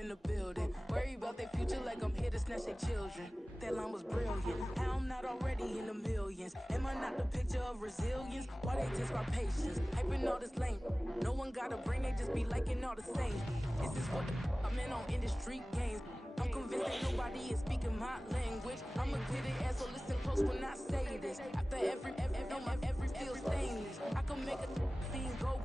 in the building. Worry about their future like I'm here to snatch their children. That line was brilliant. How I'm not already in the millions. Am I not the picture of resilience? Why they test my patience? Hyping all this lame. No one got a brain, they just be liking all the same. Is this what the I'm in on industry games? I'm convinced that nobody is speaking my language. I'ma get it as so listen close when I say this. After every feel stainless. I can make a fiend go.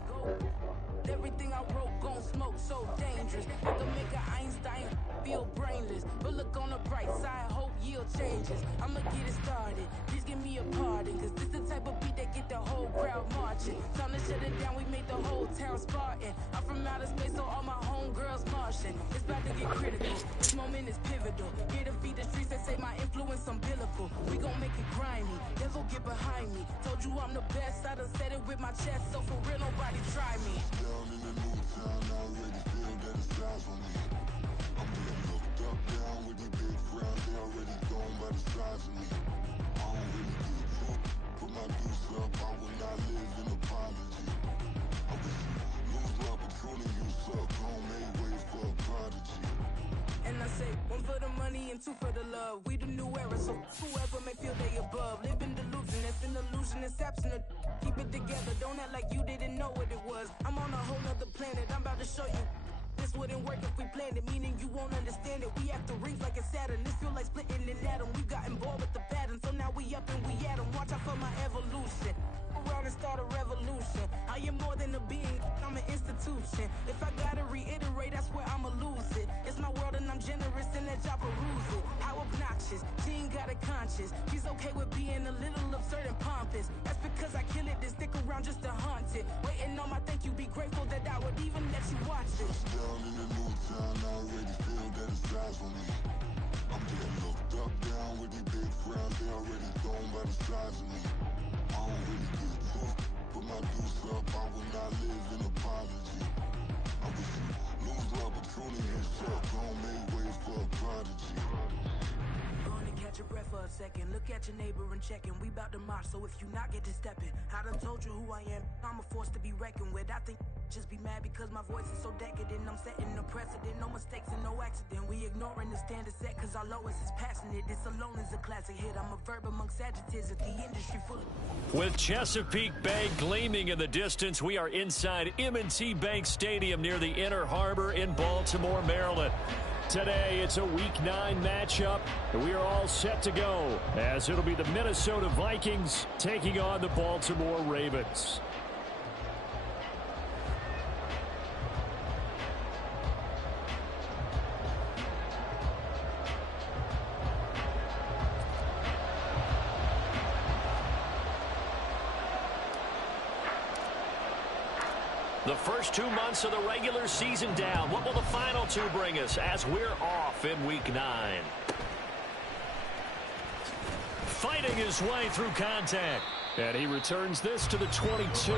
Everything I wrote gon' smoke, so dangerous. I can make an Einstein feel brainless. But look on the bright side, hope yield changes. I'ma get it started, please give me a pardon. Cause this the type of beat that get the whole crowd marching. Time to shut it down, we made the whole town Spartan. I'm from outer space, so all my homegirls Martian. It's about to get critical, this moment is pivotal. Here to feed the streets that say my influence umbilical. We gon' make it grimy, devil get behind me. Told you I'm the best, I done said it with my chest. So for real, nobody try me. Down in the new town, I already feel that it's eyes on me. I'm being looked up, down with these big frowns, they already gone by the size of me. I don't really give a fuck, put my deuce up, I will not live in apology. I wish you lose my opportunity, you suck, home made way for a prodigy. And I say, one for the money and two for the love. We the new era, so whoever may feel they above. Live in delusion, if an illusion is absent. Keep it together, don't act like you didn't know what it was. I'm on a whole nother planet, I'm about to show you. This wouldn't work if we planned it, meaning you won't understand it. We have to rings like it's Saturn, this feel like splitting an atom. We got involved with the pattern, so now we up and we at 'em. Watch out for my evolution. Around and start a revolution. I am more than a being, I'm an institution. If I gotta reiterate, that's where I'ma lose it. It's my world and I'm generous and that y'all peruse it. How obnoxious, she ain't got a conscience. She's okay with being a little absurd and pompous. That's because I kill it, then stick around just to haunt it. Waiting on my thank you, be grateful that I would even let you watch this. Down in the new town, I already feel that it's eyes on me. I'm getting looked up, down with these big frowns, they already gone by the size of me. I don't really give a fuck, put my deuce up, I will not live in apology. I wish you lose the opportunity, you suck, home made way for a prodigy. Go on and catch your breath for a second. Look at your neighbor and check in. We bout to march, so if you not get to stepping. I done told you who I am. I'm a force to be reckoned with. I think just be mad because my voice is so decadent. I'm setting a precedent. No mistakes and no accident. We ignoring the standard set cause our lowest is passionate. This alone is a classic hit. I'm a verb amongst adjectives at the industry full of... With Chesapeake Bay gleaming in the distance, we are inside M&T Bank Stadium near the Inner Harbor in Baltimore, Maryland. Today, it's a Week 9 matchup, and we are all set to go, as it'll be the Minnesota Vikings taking on the Baltimore Ravens. The first 2 months of the regular season down. What will the final 2 bring us as we're off in Week 9? Fighting his way through contact. And he returns this to the 22.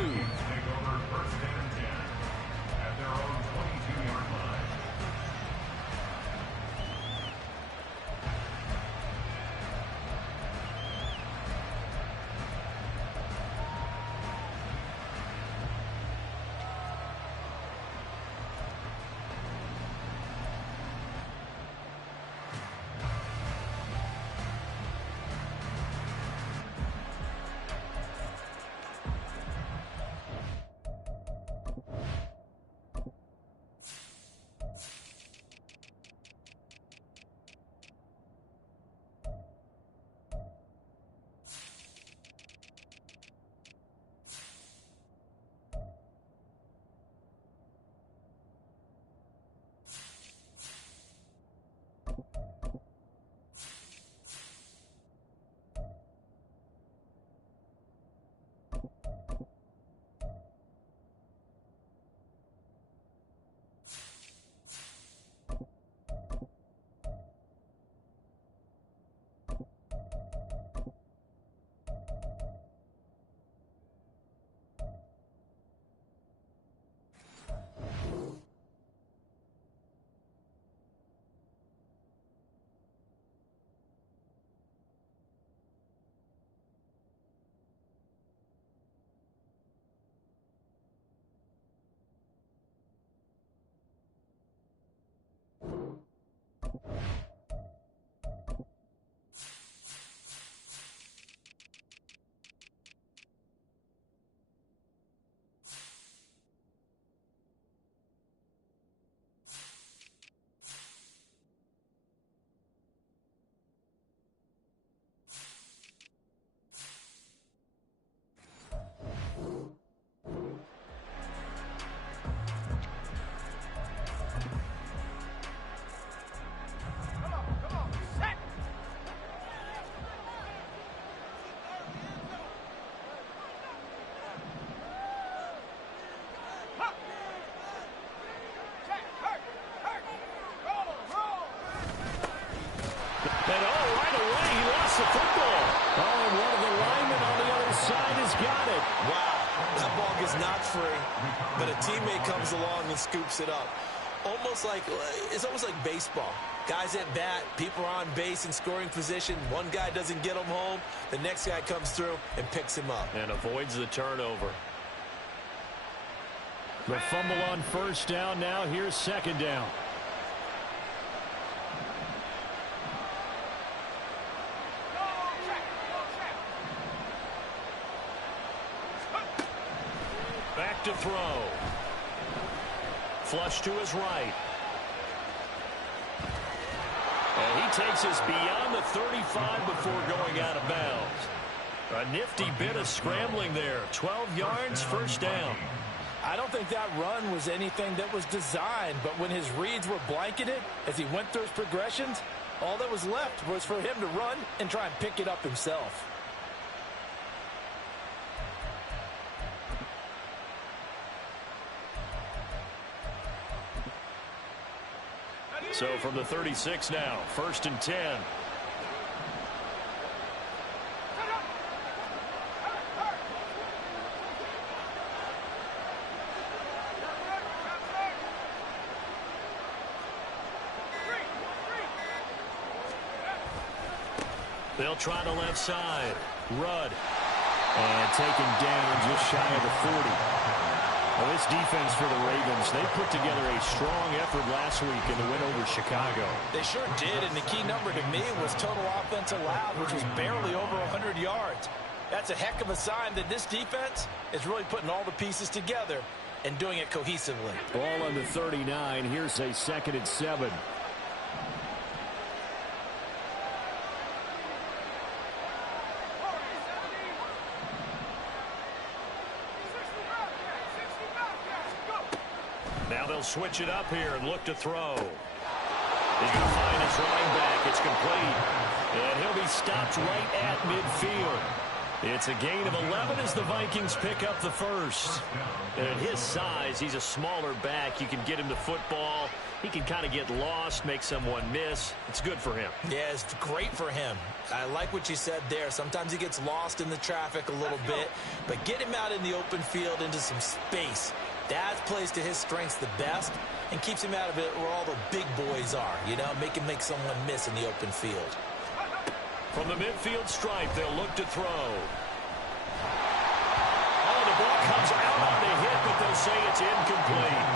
is not free, but a teammate comes along and scoops it up. It's almost like baseball. Guys at bat, people are on base in scoring position. One guy doesn't get him home. The next guy comes through and picks him up. And avoids the turnover. The fumble on first down. Now here's second down. Back to throw. Flush to his right. And he takes us beyond the 35 before going out of bounds. A nifty bit of scrambling there. 12 yards, first down. I don't think that run was anything that was designed, but when his reads were blanketed as he went through his progressions, all that was left was for him to run and try and pick it up himself. So from the 36 now, 1st and 10. They'll try the left side. Rudd. And taken down just shy of the 40. Well, this defense for the Ravens, they put together a strong effort last week in the win over Chicago. They sure did, and the key number to me was total offense allowed, which was barely over 100 yards. That's a heck of a sign that this defense is really putting all the pieces together and doing it cohesively. Ball on the 39. Here's a 2nd and 7. Now they'll switch it up here and look to throw. He's going to find his running back. It's complete. And he'll be stopped right at midfield. It's a gain of 11 as the Vikings pick up the first. And at his size, he's a smaller back. You can get him the football. He can kind of get lost, make someone miss. It's good for him. Yeah, it's great for him. I like what you said there. Sometimes he gets lost in the traffic a little bit, but get him out in the open field into some space. That plays to his strengths the best and keeps him out of it where all the big boys are, you know, make him make someone miss in the open field. From the midfield stripe, they'll look to throw. Oh, the ball comes out on the hit, but they'll say it's incomplete.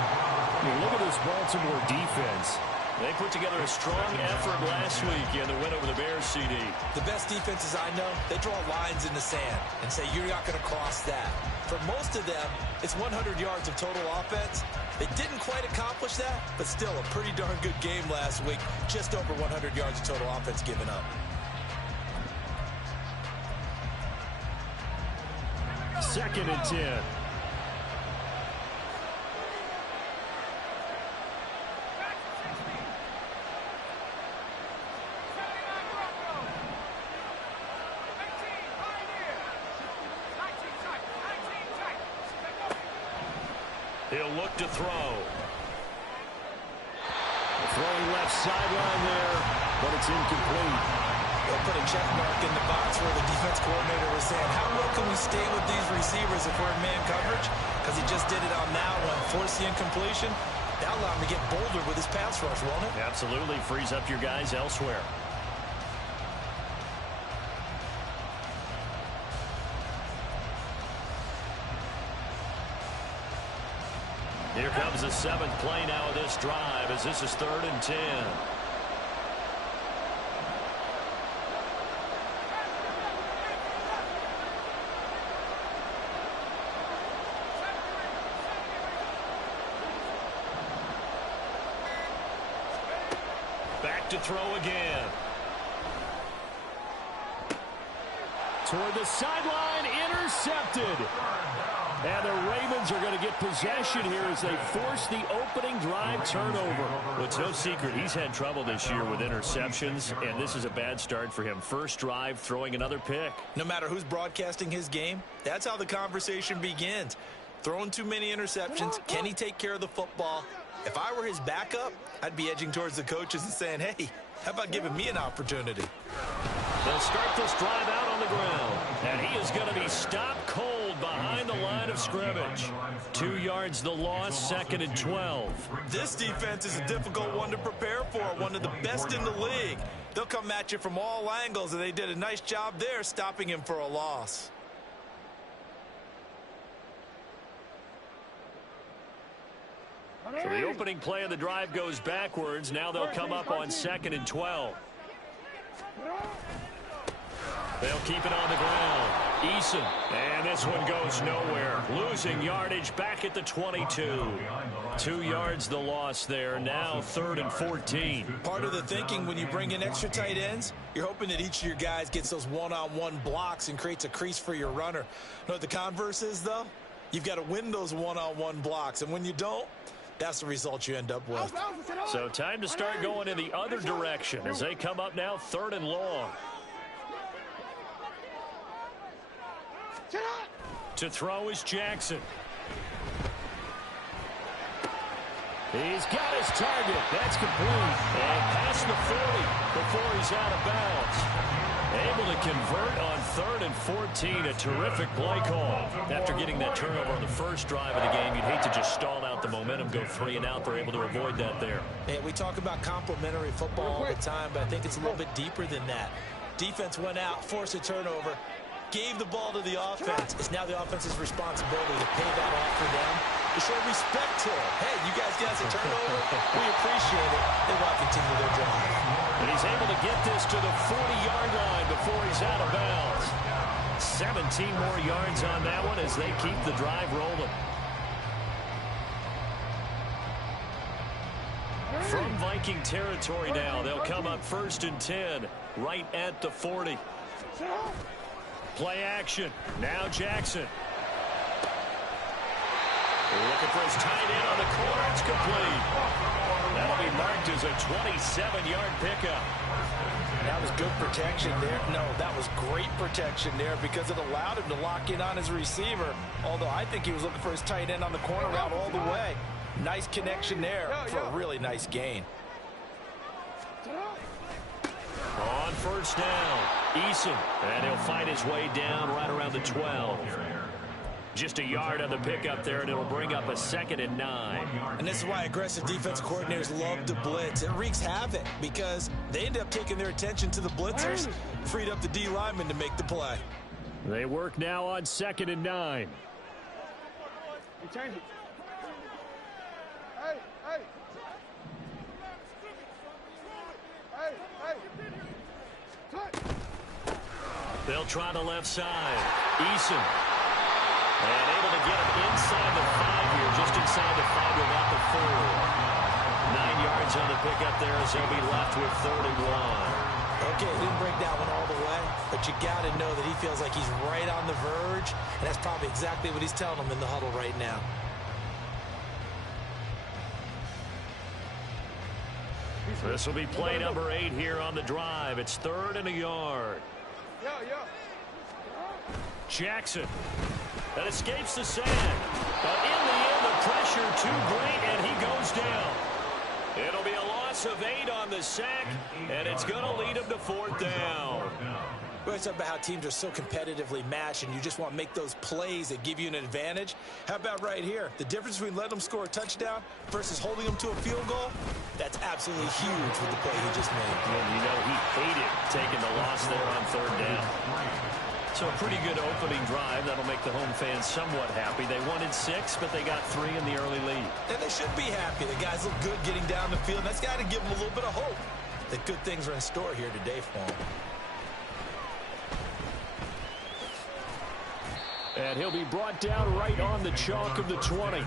I mean, look at this Baltimore defense. They put together a strong effort last week in the win over the Bears, CD. The best defenses I know, they draw lines in the sand and say you're not going to cross that. For most of them, it's 100 yards of total offense. They didn't quite accomplish that, but still a pretty darn good game last week. Just over 100 yards of total offense given up. Second and 10. He'll look to throw. Throwing left sideline there, but it's incomplete. They'll put a check mark in the box where the defense coordinator was saying, how well can we stay with these receivers if we're in man coverage? Because he just did it on that one. Force the incompletion. That'll allow him to get bolder with his pass rush, won't it? Absolutely. Frees up your guys elsewhere. Here comes the 7th play now of this drive as this is 3rd and 10. Back to throw again. Toward the sideline, intercepted. And the Ravens are going to get possession here as they force the opening drive turnover. Well, it's no secret he's had trouble this year with interceptions, and this is a bad start for him. First drive, throwing another pick. No matter who's broadcasting his game, that's how the conversation begins. Throwing too many interceptions, can he take care of the football? If I were his backup, I'd be edging towards the coaches and saying, hey, how about giving me an opportunity? They'll start this drive out on the ground, and he is going to be stopped cold behind the line of scrimmage. 2 yards the loss, 2nd and 12. This defense is a difficult one to prepare for, one of the best in the league. They'll come at you from all angles, and they did a nice job there stopping him for a loss. So the opening play of the drive goes backwards. Now they'll come up on 2nd and 12. They'll keep it on the ground. Eason, and this one goes nowhere. Losing yardage back at the 22. 2 yards the loss there. Now 3rd and 14. Part of the thinking when you bring in extra tight ends, you're hoping that each of your guys gets those one-on-one blocks and creates a crease for your runner. You know what the converse is, though? You've got to win those one-on-one blocks, and when you don't, that's the result you end up with. So time to start going in the other direction as they come up now 3rd and long. To throw is Jackson. He's got his target. That's complete. And past the 40 before he's out of bounds. Able to convert on 3rd and 14. A terrific play call. After getting that turnover on the first drive of the game, you'd hate to just stall out the momentum, go 3 and out. They're able to avoid that there. And we talk about complementary football all the time, but I think it's a little bit deeper than that. Defense went out, forced a turnover, gave the ball to the offense. It's now the offense's responsibility to pay that off for them, to show respect to it. Hey, you guys got a turnover? We appreciate it. They want to continue their drive. And he's able to get this to the 40-yard line before he's out of bounds. 17 more yards on that one as they keep the drive rolling. From Viking territory now, they'll come up 1st and 10, right at the 40. Play action. Now Jackson. Looking for his tight end on the corner. It's complete. That'll be marked as a 27-yard pickup. That was good protection there. No, that was great protection there because it allowed him to lock in on his receiver, although I think he was looking for his tight end on the corner route all the way. Nice connection there for a really nice gain. On 1st down, Eason, and he'll fight his way down right around the 12. Just a yard on the pickup there, and it'll bring up a 2nd and 9. And this is why aggressive defense coordinators love to blitz. It wreaks havoc because they end up taking their attention to the blitzers, freed up the D lineman to make the play. They work now on 2nd and 9. They'll try the left side. Eason. And able to get him inside the 5 here, just inside the 5 without the 4. 9 yards on the pickup there as they'll be left with 3rd and 1. Okay, didn't break that one all the way, but you got to know that he feels like he's right on the verge, and that's probably exactly what he's telling them in the huddle right now. This will be play number 8 here on the drive. It's 3rd and a yard. Jackson. That escapes the sand. But in the end, the pressure too great, and he goes down. It'll be a loss of 8 on the sack, and it's going to lead him to 4th down. We always talk about how teams are so competitively matched, and you just want to make those plays that give you an advantage. How about right here? The difference between letting them score a touchdown versus holding them to a field goal, that's absolutely huge with the play he just made. And you know he hated taking the loss there on 3rd down. So a pretty good opening drive. That'll make the home fans somewhat happy. They wanted 6, but they got 3 in the early lead. And they should be happy. The guys look good getting down the field. That's got to give them a little bit of hope that good things are in store here today for them. And he'll be brought down right on the chalk of the 20. At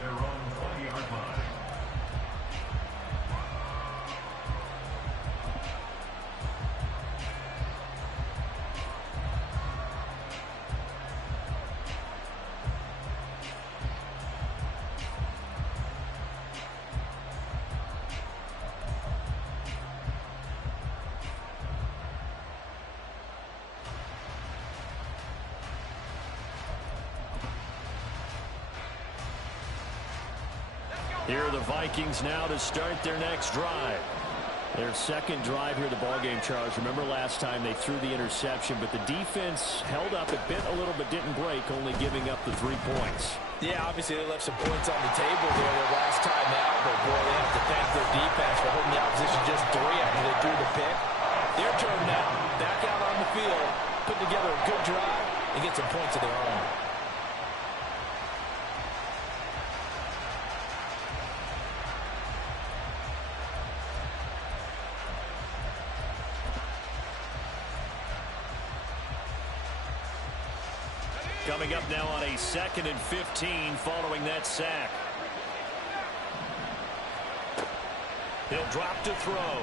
their own 20-yard line. Here are the Vikings now to start their next drive. Their second drive here, the ballgame, Charles. Remember last time they threw the interception, but the defense held up. It bit a little but didn't break, only giving up the 3 points. Yeah, obviously they left some points on the table there their last time out, but boy, they have to thank their defense for holding the opposition just 3 after they threw the pick. Their turn now, back out on the field, put together a good drive and get some points of their own. Coming up now on a 2nd and 15 following that sack. He'll drop to throw.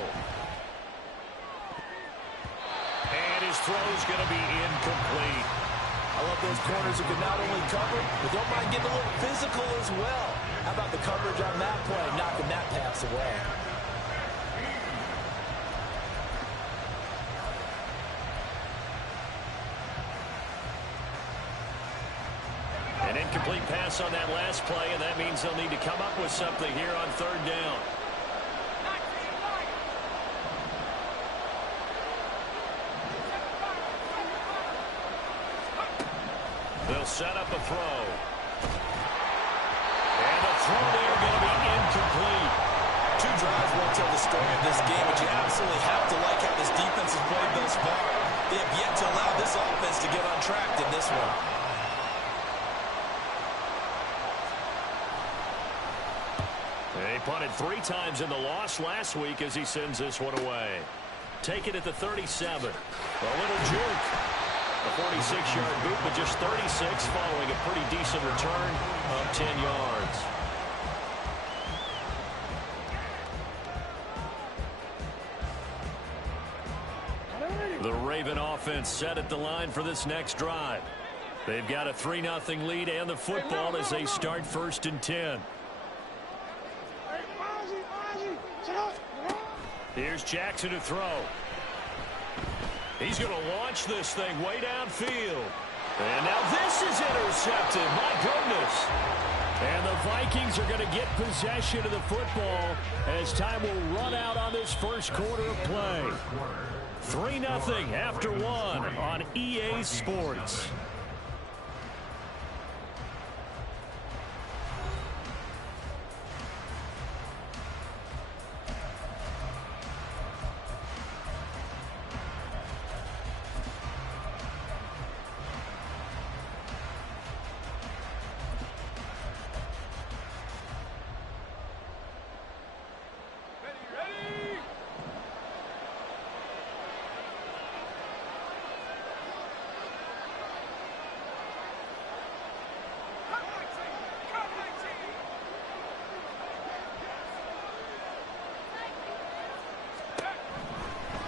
And his throw's going to be incomplete. I love those corners who can not only cover, but don't mind getting a little physical as well. How about the coverage on that play, knocking that pass away? An incomplete pass on that last play, and that means they'll need to come up with something here on 3rd down. They'll set up a throw. And the throw there going to be incomplete. 2 drives won't tell the story of this game, but you absolutely have to like how this defense has played thus far. They have yet to allow this offense to get untracked in this one. They punted 3 times in the loss last week as he sends this one away. Take it at the 37. A little juke. A 46-yard boot, but just 36 following a pretty decent return of 10 yards. The Raven offense set at the line for this next drive. They've got a 3-0 lead and the football as they start 1st and 10. Here's Jackson to throw. He's going to launch this thing way downfield. And now this is intercepted. My goodness. And the Vikings are going to get possession of the football as time will run out on this first quarter of play. 3-0 after 1 on EA Sports.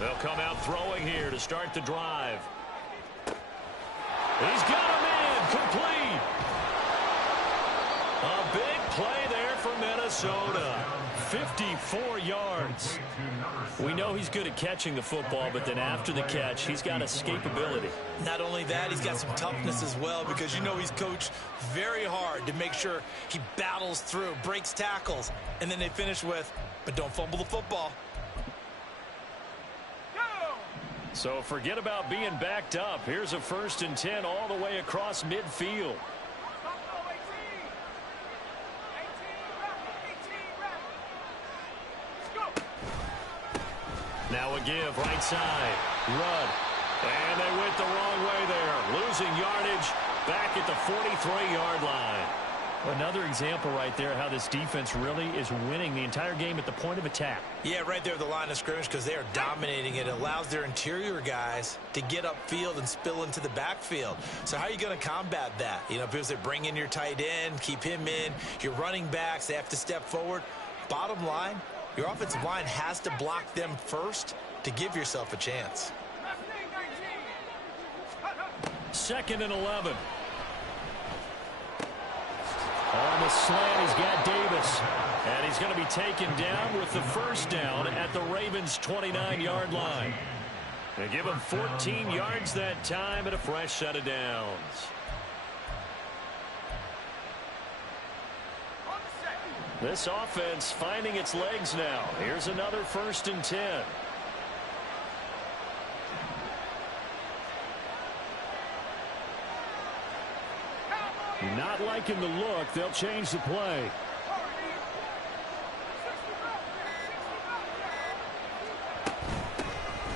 They'll come out throwing here to start the drive. He's got a man complete. A big play there for Minnesota. 54 yards. We know he's good at catching the football, but then after the catch, he's got escapability. Not only that, he's got some toughness as well, because you know he's coached very hard to make sure he battles through, breaks tackles, and then they finish with, but don't fumble the football. So forget about being backed up. Here's a 1st and 10 all the way across midfield. Now a give right side. Rudd. And they went the wrong way there. Losing yardage back at the 43-yard line. Another example right there how this defense really is winning the entire game at the point of attack. Yeah, right there at the line of scrimmage, because they are dominating it. It allows their interior guys to get upfield and spill into the backfield. So how are you going to combat that? You know, because they bring in your tight end, keep him in. Your running backs, they have to step forward. Bottom line, your offensive line has to block them first to give yourself a chance. 2nd and 11. On the slant, he's got Davis. And he's going to be taken down with the 1st down at the Ravens' 29-yard line. They give him 14 yards that time and a fresh set of downs. This offense finding its legs now. Here's another 1st and 10. Not liking the look. They'll change the play.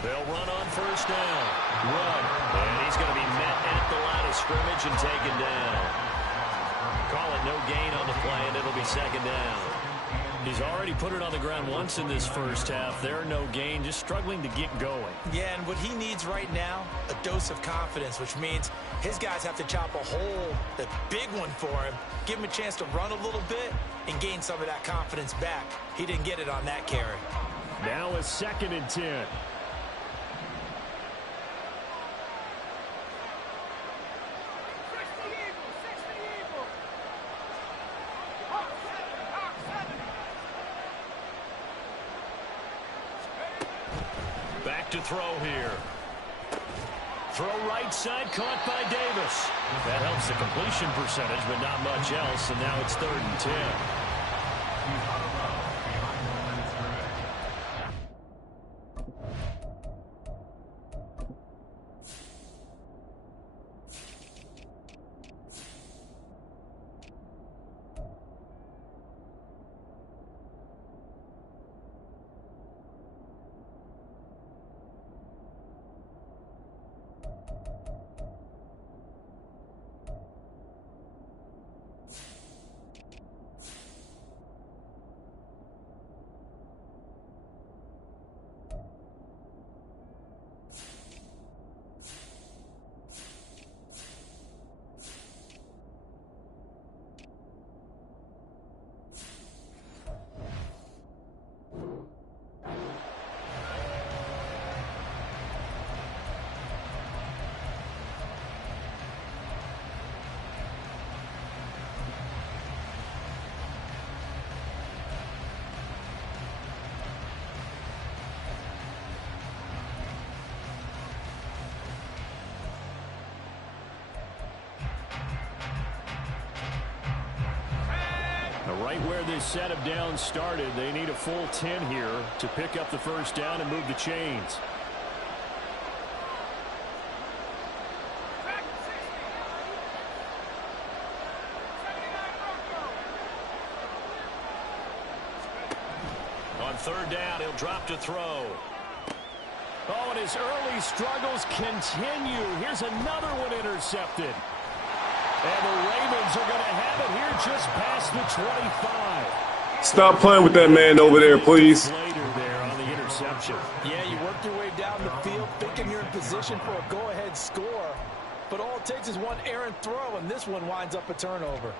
They'll run on 1st down. Run. And he's going to be met at the line of scrimmage and taken down. Call it no gain on the play, and it'll be 2nd down. He's already put it on the ground once in this first half. There, no gain, just struggling to get going. Yeah, and what he needs right now, a dose of confidence, which means his guys have to chop a hole, the big one for him, give him a chance to run a little bit and gain some of that confidence back. He didn't get it on that carry. Now a 2nd and 10. Back to throw here. Throw right side, caught by Davis. That helps the completion percentage, but not much else, and now it's 3rd and 10. Right where this set of downs started, they need a full 10 here to pick up the 1st down and move the chains. On 3rd down, he'll drop to throw. Oh, and his early struggles continue. Here's another one intercepted. And the Ravens are going to have it here just past the 25. Stop playing with that man over there, please. Later there on the interception. Yeah, you worked your way down the field thinking you're in position for a go-ahead score. But all it takes is one errant throw, and this one winds up a turnover.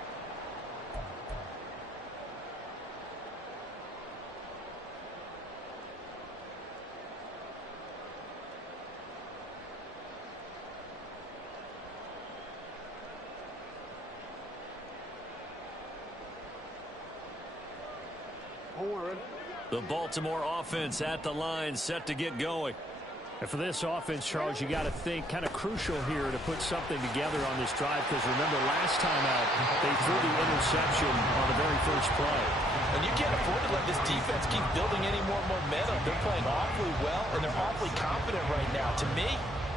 The Baltimore offense at the line, set to get going. And for this offense, Charles, you got to think kind of crucial here to put something together on this drive, because remember last time out, they threw the interception on the very first play. And you can't afford to let this defense keep building any more momentum. They're playing awfully well, and they're awfully confident right now. To me,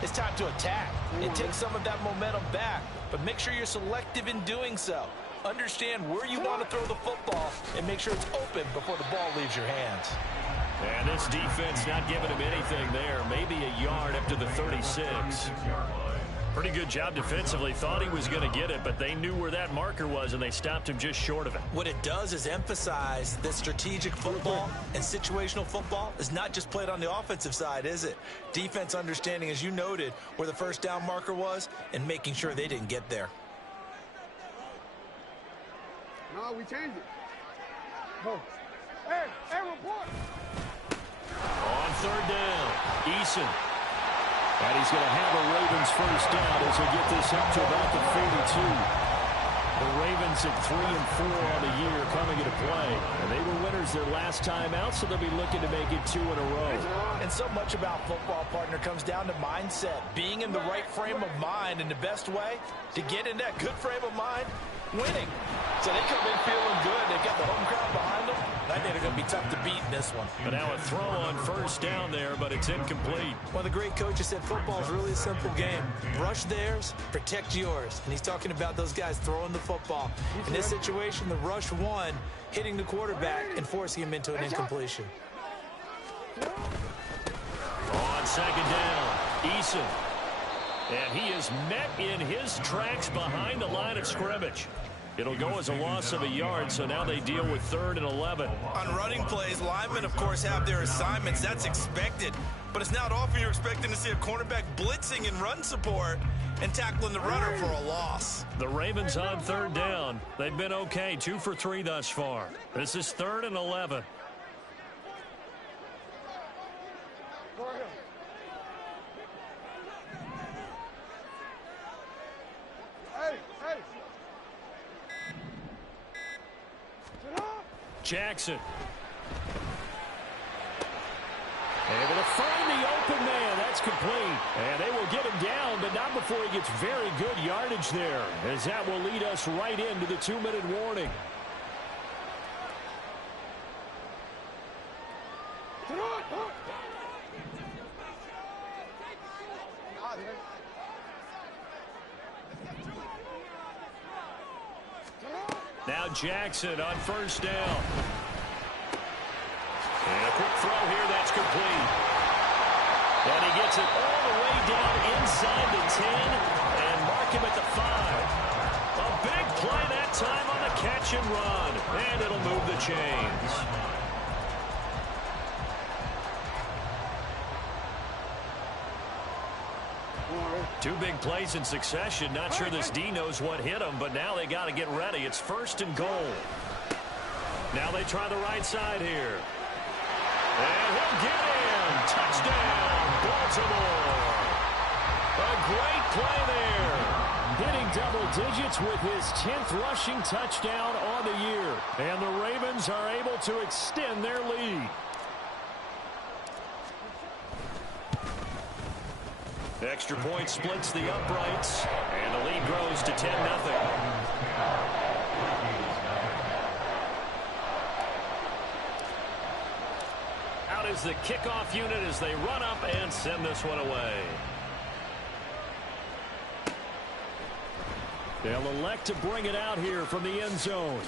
it's time to attack and take some of that momentum back, but make sure you're selective in doing so. Understand where you want to throw the football and make sure it's open before the ball leaves your hands. And this defense not giving him anything there. Maybe a yard up to the 36. Pretty good job defensively. Thought he was going to get it, but they knew where that marker was, and they stopped him just short of it. What it does is emphasize that strategic football and situational football is not just played on the offensive side, is it? Defense understanding, as you noted, where the 1st down marker was and making sure they didn't get there. No, we changed it. Oh. Hey, report. On 3rd down, Eason. And he's going to have a Ravens 1st down as they get this up to about the 42. The Ravens at 3-4 on the year coming into play. And they were winners their last time out, so they'll be looking to make it 2 in a row. And so much about football, partner, comes down to mindset. Being in the right frame of mind, and the best way to get in that good frame of mind winning. So they come in feeling good. They've got the home crowd behind them. I think they're going to be tough to beat in this one. But now a throw on first down there, but it's incomplete. Well, the great coach has said football is really a simple game. Rush theirs, protect yours. And he's talking about those guys throwing the football. In this situation, the rush one, hitting the quarterback and forcing him into an incompletion. On second down, Eason. And he is met in his tracks behind the line of scrimmage. It'll go as a loss of a yard, so now they deal with 3rd and 11. On running plays, linemen, of course, have their assignments. That's expected. But it's not often you're expecting to see a cornerback blitzing in run support and tackling the runner for a loss. The Ravens on 3rd down. They've been okay, 2 for 3 thus far. This is 3rd and 11. Jackson. Able to find the open man. That's complete. And they will get him down, but not before he gets very good yardage there, as that will lead us right into the 2-minute warning. Now Jackson on first down. And a quick throw here, that's complete. And he gets it all the way down inside the 10 and mark him at the 5. A big play that time on the catch and run. And it'll move the chains. Two big plays in succession. Not sure this D knows what hit him, but now they got to get ready. It's 1st and goal. Now they try the right side here. And he'll get in. Touchdown, Baltimore. A great play there. Hitting double digits with his 10th rushing touchdown on the year. And the Ravens are able to extend their lead. Extra point splits the uprights, and the lead grows to 10-0. Out is the kickoff unit as they run up and send this one away. They'll elect to bring it out here from the end zone.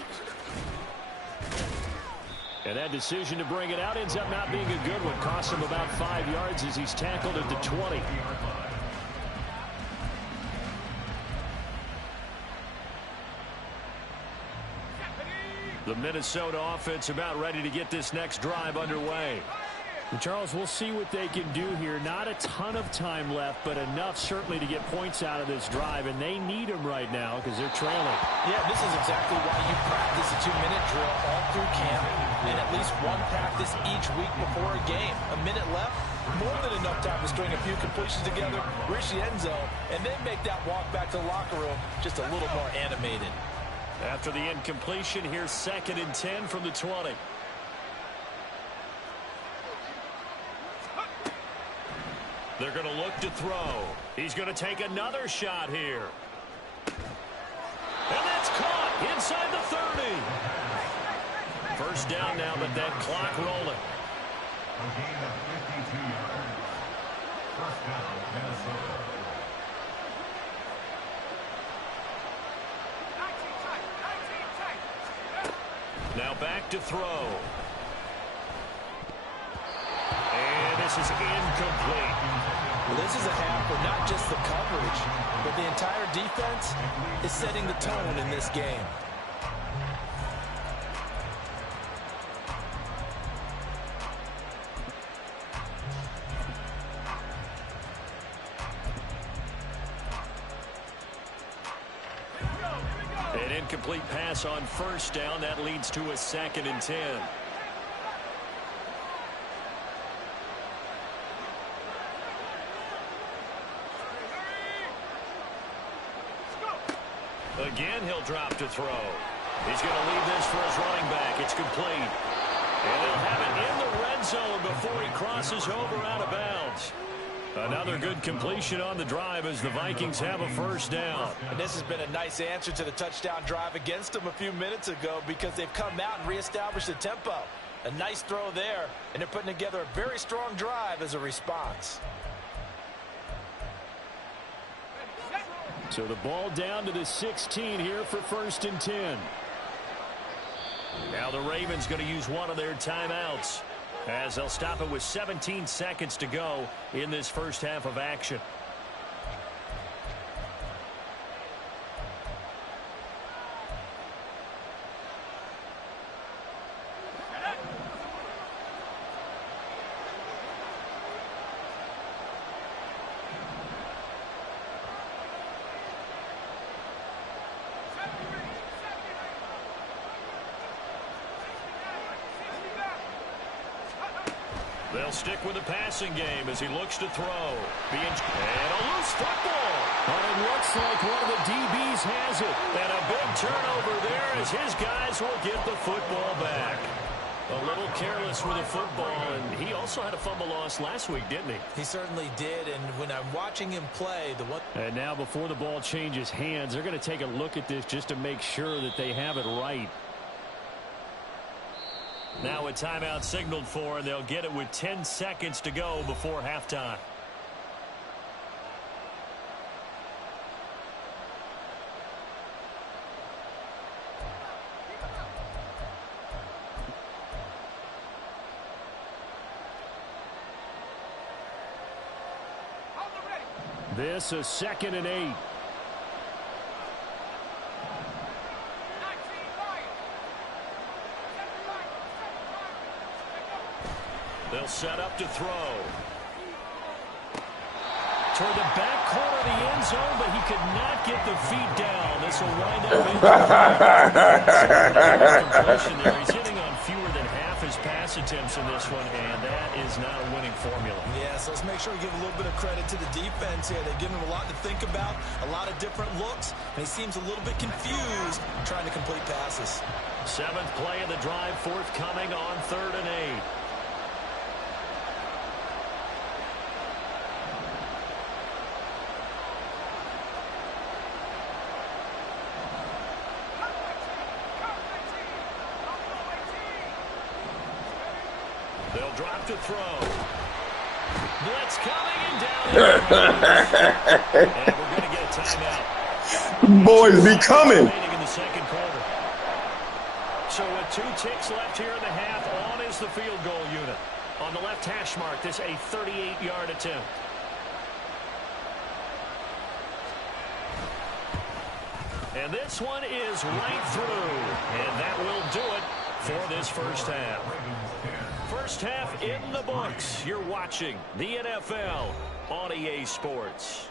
And that decision to bring it out ends up not being a good one. Costs him about 5 yards as he's tackled at the 20. The Minnesota offense about ready to get this next drive underway. And Charles, we'll see what they can do here. Not a ton of time left, but enough certainly to get points out of this drive, and they need them right now because they're trailing. Yeah, this is exactly why you practice a 2-minute drill all through camp and at least one practice each week before a game. A minute left, more than enough time to string a few completions together, reach the end zone, and then make that walk back to the locker room just a little more animated. After the incompletion, here's 2nd and 10 from the 20. They're going to look to throw. He's going to take another shot here. And that's caught inside the 30. First down now, but that clock rolling. A gain of 52 yards. First down, Minnesota. Now back to throw. And this is incomplete. Well, this is a half where not just the coverage, but the entire defense is setting the tone in this game. An incomplete pass on first down. That leads to a 2nd and 10. Again, he'll drop to throw. He's going to leave this for his running back. It's complete. And they'll have it in the red zone before he crosses over out of bounds. Another good completion on the drive as the Vikings have a first down. And this has been a nice answer to the touchdown drive against them a few minutes ago because they've come out and reestablished the tempo. A nice throw there, and they're putting together a very strong drive as a response. So the ball down to the 16 here for 1st and 10. Now the Ravens going to use one of their timeouts as they'll stop it with 17 seconds to go in this first half of action. They'll stick with the passing game as he looks to throw. And a loose football. But it looks like one of the DBs has it. And a big turnover there as his guys will get the football back. A little careless with the football, and he also had a fumble loss last week, didn't he? He certainly did, and when I'm watching him play, And now before the ball changes hands, they're going to take a look at this just to make sure that they have it right. Now a timeout signaled for, and they'll get it with 10 seconds to go before halftime. This is 2nd and 8. They'll set up to throw. Toward the back corner of the end zone, but he could not get the feet down. This will wind up in there. He's hitting on fewer than half his pass attempts in this one, and that is not a winning formula. Yeah, so let's make sure we give a little bit of credit to the defense here. They've given him a lot to think about, a lot of different looks, and he seems a little bit confused trying to complete passes. 7th play of the drive forthcoming on 3rd and 8. They'll drop to throw. Blitz coming and down. And we're going to get a timeout. Boys be coming. In the second quarter. So with 2 ticks left here in the half, on is the field goal unit. On the left hash mark, this a 38-yard attempt. And this one is right through. And that will do it for this first half. First half in the books. You're watching the NFL on EA Sports.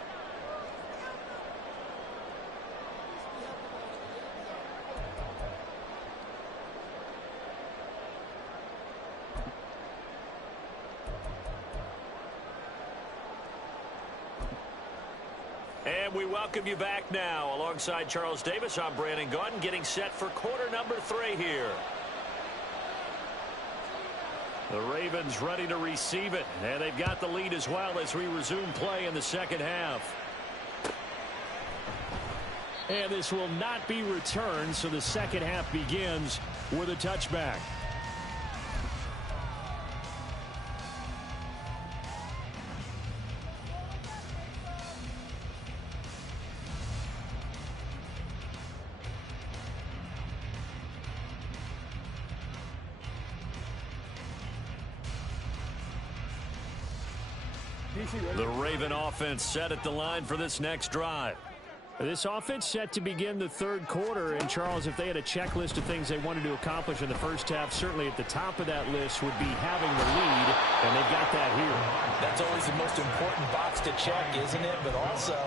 And we welcome you back now. Alongside Charles Davis, I'm Brandon Gunn, getting set for quarter number 3 here. The Ravens ready to receive it, and they've got the lead as well as we resume play in the second half. And this will not be returned, so the second half begins with a touchback. The Raven offense set at the line for this next drive. This offense set to begin the 3rd quarter. And, Charles, if they had a checklist of things they wanted to accomplish in the first half, certainly at the top of that list would be having the lead, and they've got that here. That's always the most important box to check, isn't it? But also,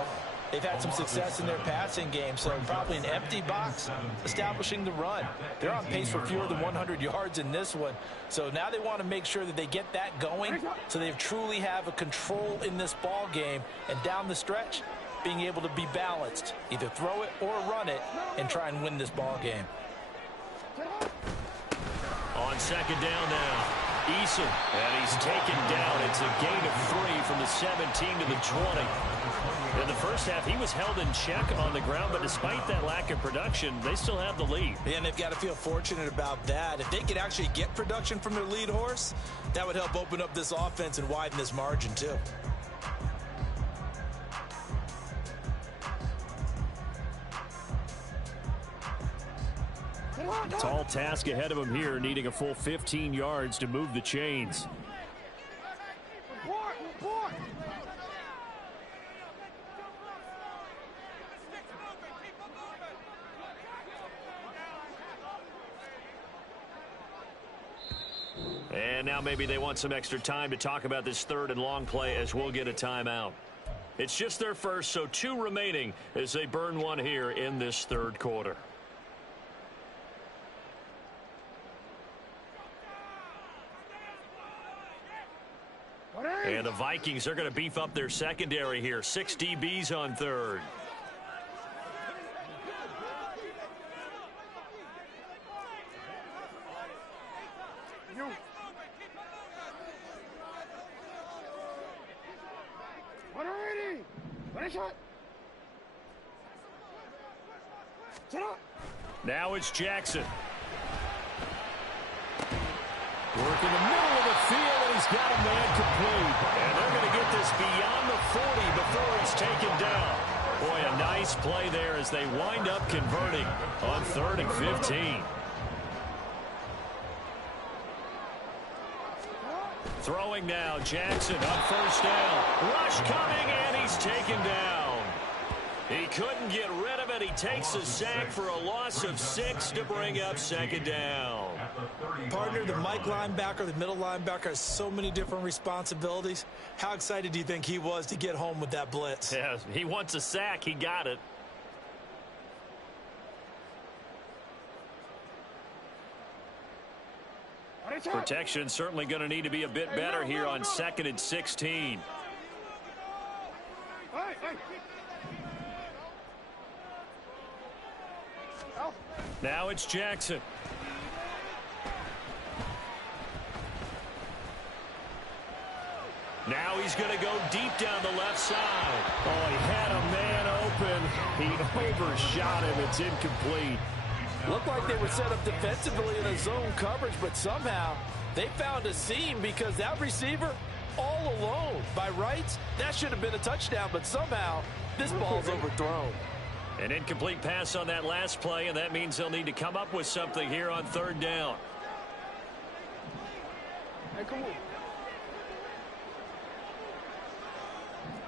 they've had some success in their passing game, so probably an empty box establishing the run. They're on pace for fewer than 100 yards in this one, so now they want to make sure that they get that going so they truly have a control in this ball game, and down the stretch, being able to be balanced, either throw it or run it, and try and win this ball game. On 2nd down now. Eason, and he's taken down. It's a gain of 3 from the 17 to the 20. In the first half, he was held in check on the ground, but despite that lack of production, they still have the lead. Yeah, and they've got to feel fortunate about that. If they could actually get production from their lead horse, that would help open up this offense and widen this margin, too. Tall task ahead of him here, needing a full 15 yards to move the chains. And now maybe they want some extra time to talk about this 3rd and long play as we'll get a timeout. It's just their first, so 2 remaining as they burn one here in this 3rd quarter. And the Vikings are going to beef up their secondary here. 6 DBs on 3rd. Now it's Jackson. Work in the middle of the field, and he's got a man complete. And they're going to get this beyond the 40 before he's taken down. Boy, a nice play there as they wind up converting on 3rd and 15. Throwing now, Jackson on 1st down. Rush coming, and he's taken down. He couldn't get rid of it. He takes a sack for a loss of 6 to bring up 2nd down. Partner, the Mike linebacker, the middle linebacker has so many different responsibilities. How excited do you think he was to get home with that blitz? Yeah, he wants a sack. He got it. Protection certainly going to need to be a bit better here on 2nd and 16. Now it's Jackson. Now he's going to go deep down the left side. Oh, he had a man open. He overshot him. It's incomplete. Looked like they were set up defensively in a zone coverage, but somehow they found a seam because that receiver all alone. By rights, that should have been a touchdown, but somehow this ball's overthrown. An incomplete pass on that last play, and that means they'll need to come up with something here on 3rd down. Hey, come on.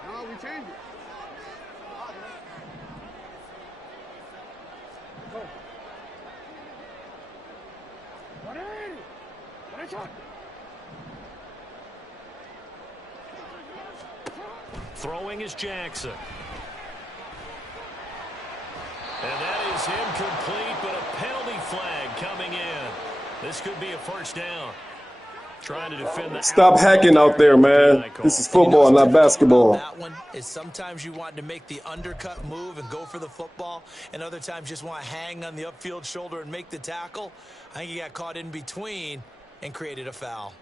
No, we changed it. Go. Throwing is Jackson. And that is incomplete, but a penalty flag coming in. This could be a 1st down. Trying to defend the Stop hacking out there, man. This is football, not basketball. That one is sometimes you want to make the undercut move and go for the football, and other times just want to hang on the upfield shoulder and make the tackle. I think he got caught in between and created a foul.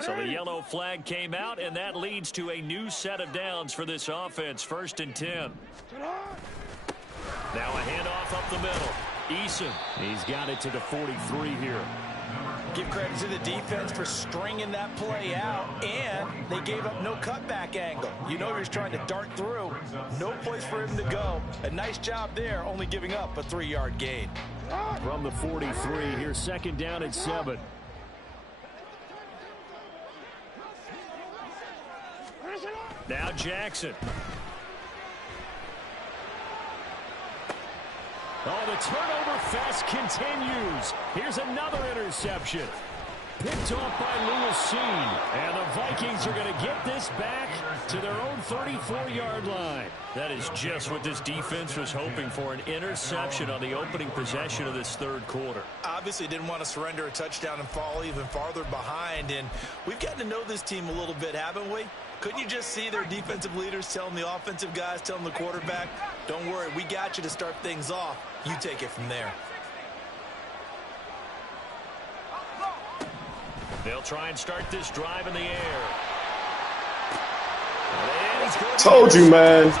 So the yellow flag came out, and that leads to a new set of downs for this offense. 1st and 10. Now a handoff up the middle. Eason, he's got it to the 43 here. Give credit to the defense for stringing that play out, and they gave up no cutback angle. You know he was trying to dart through. No place for him to go. A nice job there, only giving up a 3-yard gain. From the 43, here's 2nd down and 7. Now Jackson. Oh, the turnover fest continues. Here's another interception. Picked off by Lewisine. And the Vikings are going to get this back to their own 34-yard line. That is just what this defense was hoping for, an interception on the opening possession of this third quarter. Obviously didn't want to surrender a touchdown and fall even farther behind. And we've gotten to know this team a little bit, haven't we? Couldn't you just see their defensive leaders telling the offensive guys, telling the quarterback, don't worry, we got you to start things off. You take it from there. They'll try and start this drive in the air. Told you, man.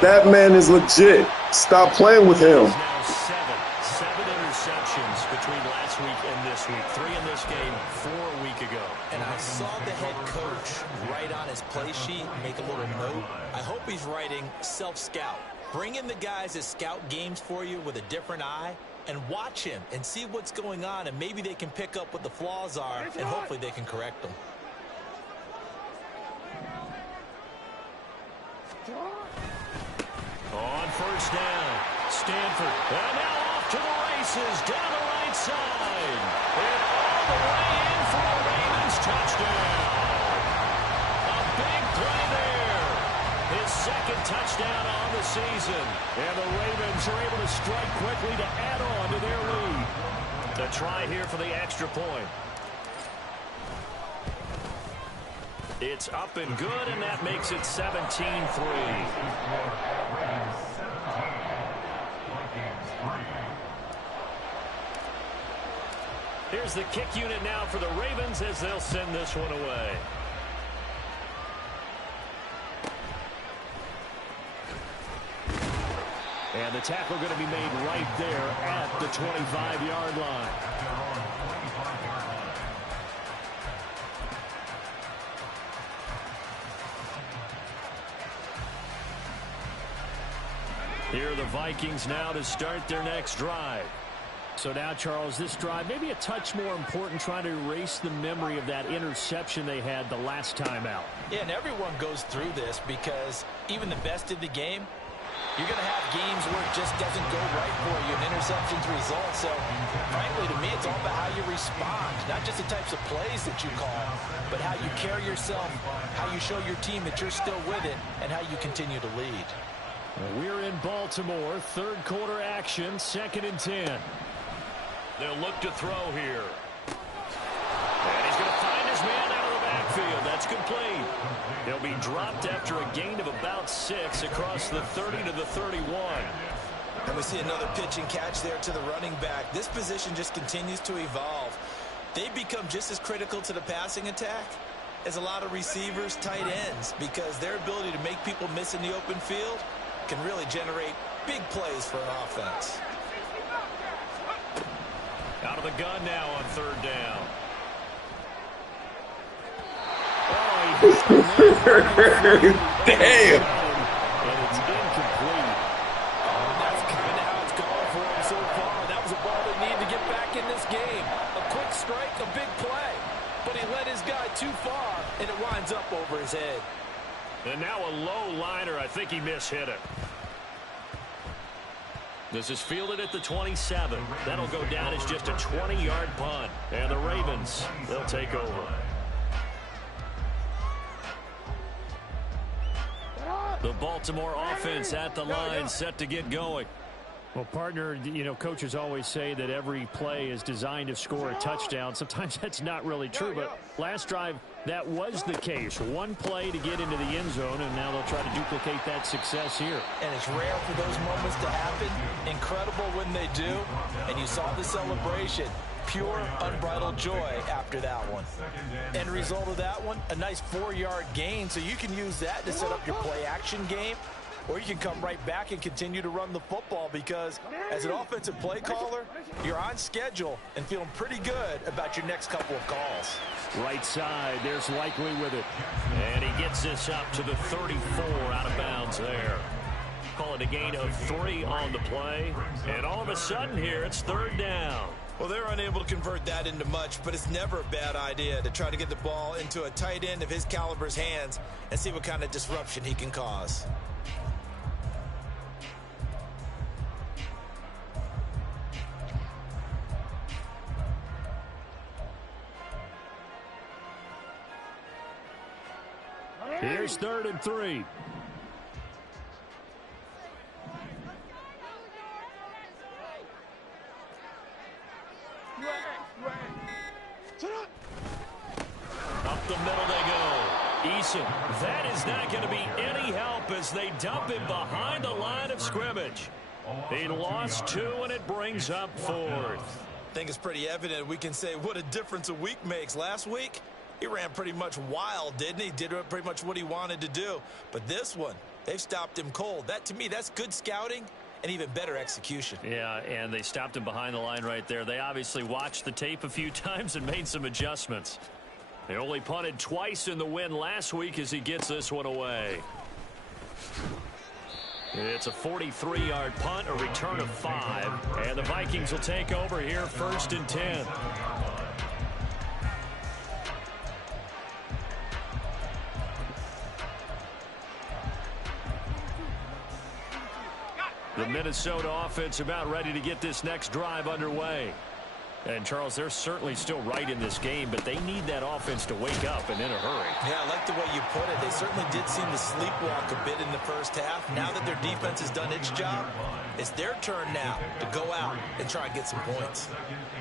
That man is legit. Stop playing with him. Now seven interceptions between last week and this week. 3 in this game, 4 a week ago. And I saw the head coach write on his play sheet, make a little note. I hope he's writing self-scout. Bring in the guys that scout games for you with a different eye and watch him and see what's going on, and maybe they can pick up what the flaws are, and hopefully they can correct them. On first down, Stanford. And now off to the races, down the right side. And all the way in for a Ravens touchdown. A big play there. His second touchdown on the season. And the Ravens are able to strike quickly to add on to their lead. The try here for the extra point. It's up and good, and that makes it 17-3. Here's the kick unit now for the Ravens as they'll send this one away. And the tackle going to be made right there at the 25-yard line. Here are the Vikings now to start their next drive. So now, Charles, this drive maybe a touch more important, trying to erase the memory of that interception they had the last time out. Yeah, and everyone goes through this because even the best in the game, you're going to have games where it just doesn't go right for you, and interceptions result. So, frankly, to me, it's all about how you respond, not just the types of plays that you call, but how you carry yourself, how you show your team that you're still with it, and how you continue to lead. We're in Baltimore, third quarter action, 2nd and 10. They'll look to throw here. And he's going to find his man out of the backfield. That's complete. He'll be dropped after a gain of about 6 across the 30 to the 31. And we see another pitch and catch there to the running back. This position just continues to evolve. They become just as critical to the passing attack as a lot of receivers, tight ends, because their ability to make people miss in the open field can really generate big plays for an offense. Out of the gun now on 3rd down. Damn. And it's incomplete. Oh, that's kind of how it's gone for him so far. That was a ball they need to get back in this game. A quick strike, a big play. But he led his guy too far, and it winds up over his head. And now a low liner. I think he mishit it. This is fielded at the 27. That'll go down as just a 20-yard punt. And the Ravens, they'll take over. The Baltimore offense at the line, set to get going. Well, partner, you know, coaches always say that every play is designed to score a touchdown. Sometimes that's not really true, but last drive, that was the case. One play to get into the end zone, and now they'll try to duplicate that success here. And it's rare for those moments to happen. Incredible when they do. And you saw the celebration. Pure, unbridled joy after that one. End result of that one, a nice 4-yard gain, so you can use that to set up your play-action game. Or you can come right back and continue to run the football, because as an offensive play caller, you're on schedule and feeling pretty good about your next couple of calls. Right side, there's Likely with it. And he gets this up to the 34, out of bounds there. Call it a gain of 3 on the play. And all of a sudden here, it's 3rd down. Well, they're unable to convert that into much, but it's never a bad idea to try to get the ball into a tight end of his caliber's hands and see what kind of disruption he can cause. Here's 3rd and 3. Up the middle they go. Eason. That is not going to be any help as they dump him behind the line of scrimmage. He lost 2, and it brings up 4th. I think it's pretty evident we can say what a difference a week makes. Last week, he ran pretty much wild, didn't he? Did pretty much what he wanted to do. But this one, they've stopped him cold. That, to me, that's good scouting and even better execution. Yeah, and they stopped him behind the line right there. They obviously watched the tape a few times and made some adjustments. They only punted twice in the win last week as he gets this one away. It's a 43-yard punt, a return of 5. And the Vikings will take over here 1st and 10. The Minnesota offense about ready to get this next drive underway. And, Charles, they're certainly still right in this game, but they need that offense to wake up and in a hurry. Yeah, I like the way you put it. They certainly did seem to sleepwalk a bit in the first half. Now that their defense has done its job, it's their turn now to go out and try and get some points.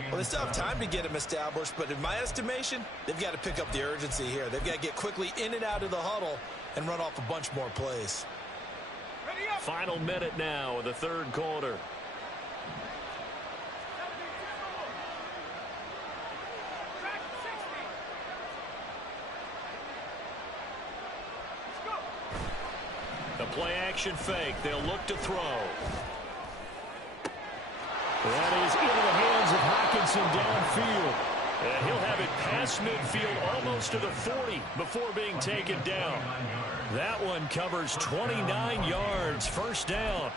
Well, they still have time to get them established, but in my estimation, they've got to pick up the urgency here. They've got to get quickly in and out of the huddle and run off a bunch more plays. Final minute now of the 3rd quarter. The play-action fake. They'll look to throw. That is into the hands of Hockenson downfield. And he'll have it past midfield almost to the 40 before being taken down. That one covers 29 yards. 1st down.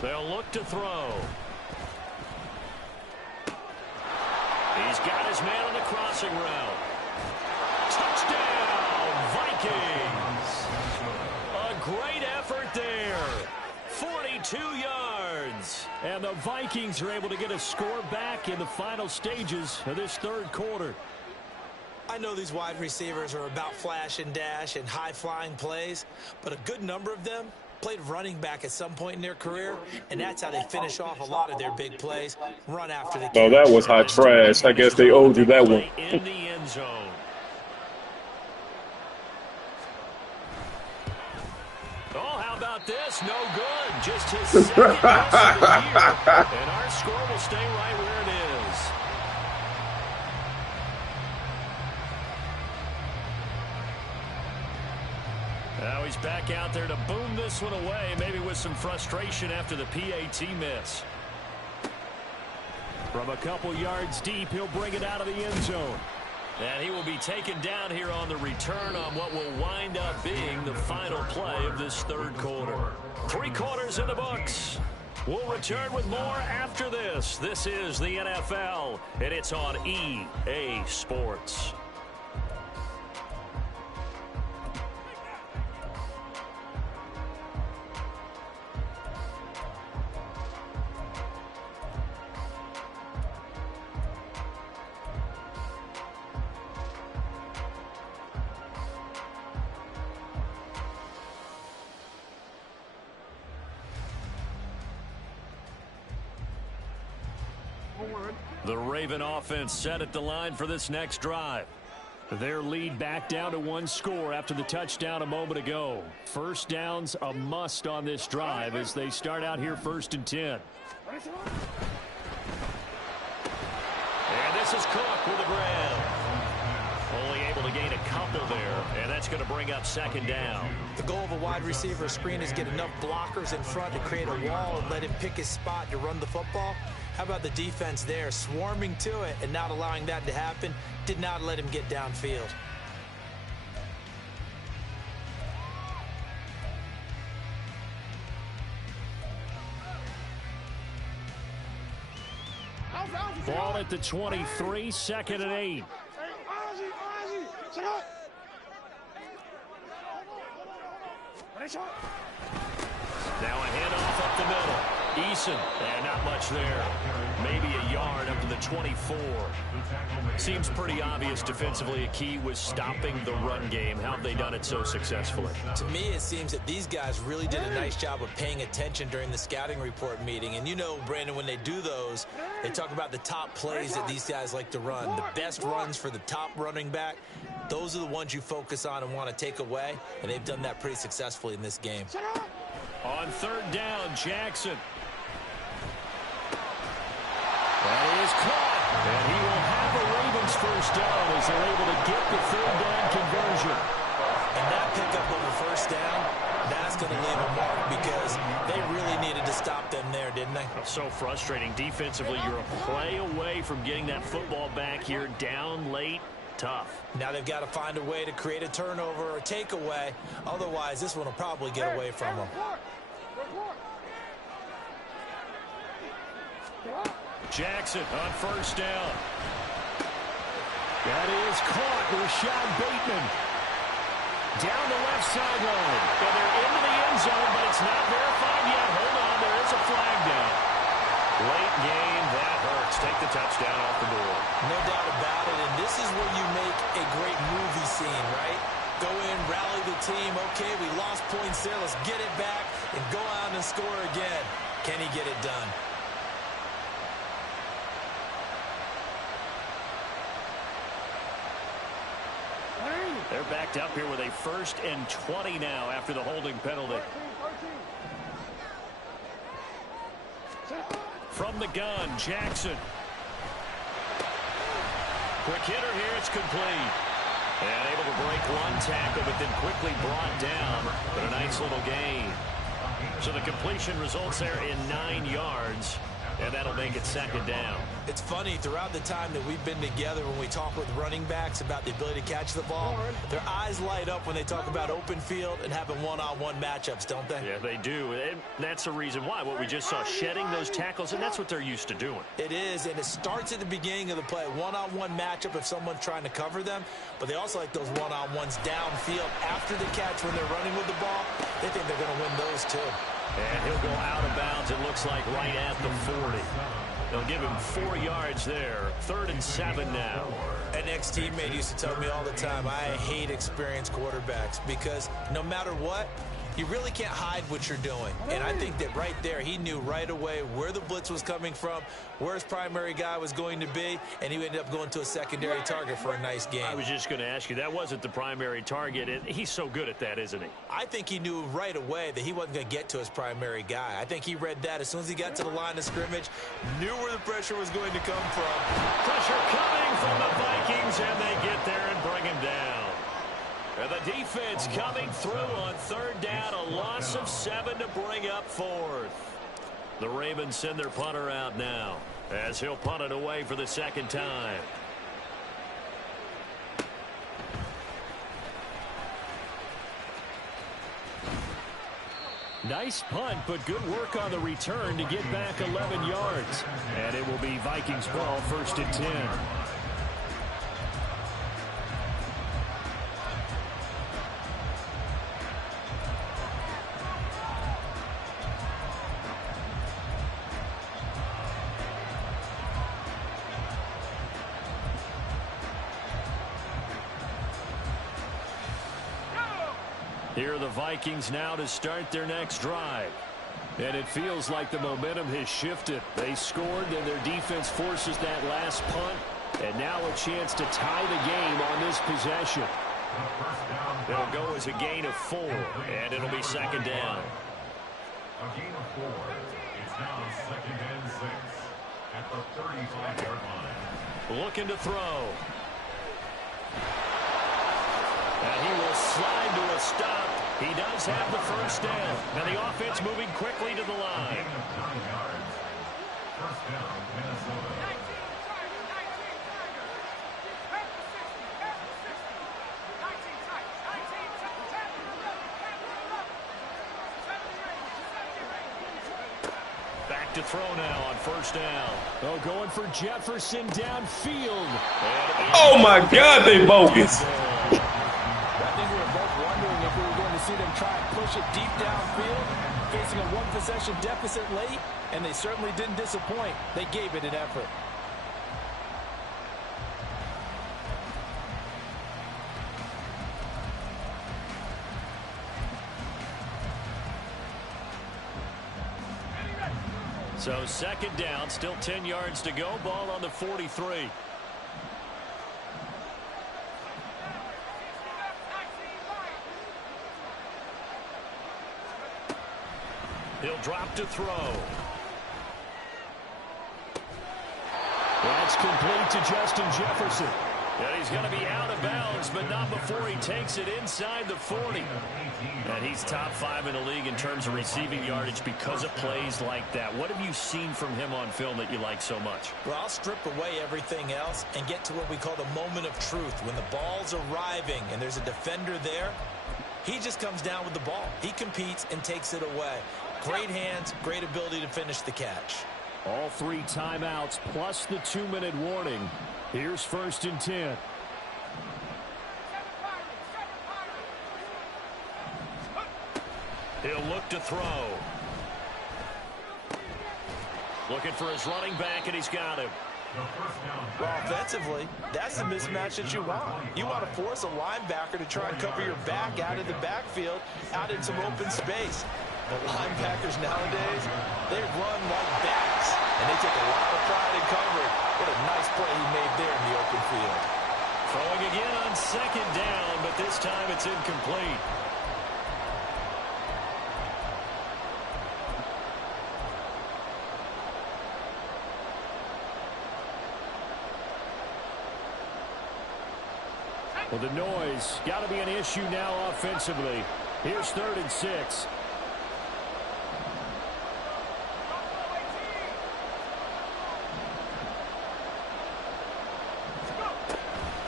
They'll look to throw. He's got his man on the crossing route. Touchdown, Vikings. A great effort there. 42 yards. And the Vikings are able to get a score back in the final stages of this 3rd quarter. I know these wide receivers are about flash and dash and high-flying plays, but a good number of them played running back at some point in their career, and that's how they finish off a lot of their big plays. Run after the Oh, that was hot trash. I guess they owed you that one. In the end zone. Oh, how about this? No good. Just his 2nd miss of the year. And our score will stay right where it is. Now he's back out there to boom this one away, maybe with some frustration after the PAT miss. From a couple yards deep, he'll bring it out of the end zone. And he will be taken down here on the return on what will wind up being the final play of this 3rd quarter. 3 quarters in the books. We'll return with more after this. This is the NFL, and it's on EA Sports. The Raven offense set at the line for this next drive. Their lead back down to 1 score after the touchdown a moment ago. 1st down's a must on this drive as they start out here 1st and 10. And this is Cook with the grab. Only able to gain a couple there, and that's going to bring up 2nd down. The goal of a wide receiver screen is get enough blockers in front to create a wall and let him pick his spot to run the football. How about the defense there, swarming to it and not allowing that to happen? Did not let him get downfield. Ball at the 23, 2nd and 8. Now a handoff up the middle. Eason, and not much there. Maybe a yard up to the 24. Seems pretty obvious defensively a key was stopping the run game. How have they done it so successfully? To me, it seems that these guys really did a nice job of paying attention during the scouting report meeting. And you know, Brandon, when they do those, they talk about the top plays that these guys like to run. The best runs for the top running back. Those are the ones you focus on and want to take away. And they've done that pretty successfully in this game. On third down, Jackson. That is caught. And he will have the Ravens first down as they're able to get the third down conversion. And that pickup of the first down, that's going to leave a mark because they really needed to stop them there, didn't they? So frustrating. Defensively, you're a play away from getting that football back here down late. Tough. Now they've got to find a way to create a turnover or takeaway. Otherwise, this one will probably get away from them. Jackson on first down. That is caught. Rashad Bateman. Down the left sideline. And they're into the end zone, but it's not verified yet. Hold on, there is a flag down. Late game, that hurts. Take the touchdown off the board. No doubt about it, and this is where you make a great movie scene, right? Go in, rally the team. Okay, we lost points there. Let's get it back and go out and score again. Can he get it done? They're backed up here with a 1st and 20 now after the holding penalty. From the gun, Jackson. Quick hitter here, it's complete. And able to break one tackle, but then quickly brought down. But a nice little gain. So the completion results there in 9 yards. And that'll make it 2nd down. It's funny, throughout the time that we've been together, when we talk with running backs about the ability to catch the ball, their eyes light up when they talk about open field and having one-on-one matchups, don't they? Yeah, they do. And that's the reason why. What we just saw, shedding those tackles, and that's what they're used to doing. It is, and it starts at the beginning of the play. One-on-one matchup if someone's trying to cover them, but they also like those one-on-ones downfield after the catch when they're running with the ball. They think they're going to win those too. And he'll go out of bounds, it looks like, right at the 40. They'll give him 4 yards there. 3rd and 7 now. An ex-teammate used to tell me all the time, I hate experienced quarterbacks because no matter what, you really can't hide what you're doing. And I think that right there, he knew right away where the blitz was coming from, where his primary guy was going to be, and he ended up going to a secondary target for a nice game. I was just going to ask you, that wasn't the primary target, and he's so good at that, isn't he? I think he knew right away that he wasn't going to get to his primary guy. I think he read that as soon as he got to the line of scrimmage, knew where the pressure was going to come from. Pressure coming from the Vikings, and they get there and bring him down. And the defense coming through on 3rd down, a loss of 7 to bring up 4th. The Ravens send their punter out now as he'll punt it away for the 2nd time. Nice punt, but good work on the return to get back 11 yards. And it will be Vikings ball, 1st and 10. Here are the Vikings now to start their next drive. And it feels like the momentum has shifted. They scored, and their defense forces that last punt. And now a chance to tie the game on this possession. It'll go as a gain of 4, and it'll be 2nd down. A gain of 4. It's now 2nd and 6 at the 35-yard line. Looking to throw. And he will slide to a stop. He does have the 1st down. Now the offense moving quickly to the line. Gain of 9 yards. 1st down, Minnesota. Back to throw now on 1st down. Oh, going for Jefferson downfield. Oh, my God, they bogus. I think we were both wondering if we were going to see them try and push it deep downfield, facing a one-possession deficit late, and they certainly didn't disappoint. They gave it an effort. So second down, still 10 yards to go. Ball on the 43. He'll drop to throw. That's complete to Justin Jefferson. And he's going to be out of bounds, but not before he takes it inside the 40. And he's top 5 in the league in terms of receiving yardage because of plays like that. What have you seen from him on film that you like so much? Well, I'll strip away everything else and get to what we call the moment of truth. When the ball's arriving and there's a defender there, he just comes down with the ball. He competes and takes it away. Great hands, great ability to finish the catch. All 3 timeouts plus the 2-minute warning. Here's 1st and 10. He'll look to throw. Looking for his running back, and he's got him. Well, offensively, that's the mismatch that you want. You want to force a linebacker to try and cover your back out of the backfield, out in some open space. The linebackers nowadays, they run like backs, and they take a lot of pride in covering. What a nice play he made there in the open field. Throwing again on 2nd down, but this time it's incomplete. Well, the noise got to be an issue now offensively. Here's 3rd and 6.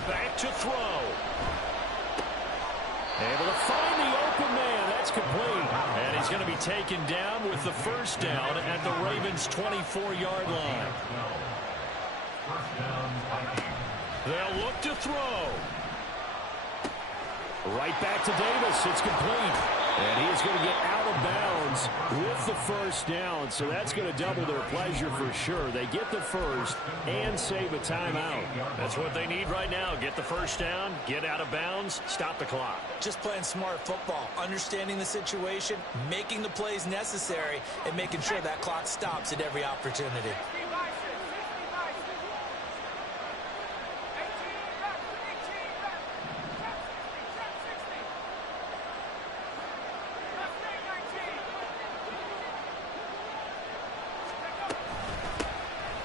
Back to throw. Able to find the open man. That's complete. And he's going to be taken down with the 1st down at the Ravens' 24-yard line. They'll look to throw. Right back to Davis. It's complete. And he is going to get out of bounds with the 1st down. So that's going to double their pleasure for sure. They get the 1st and save a timeout. That's what they need right now. Get the 1st down, get out of bounds, stop the clock. Just playing smart football, understanding the situation, making the plays necessary, and making sure that clock stops at every opportunity.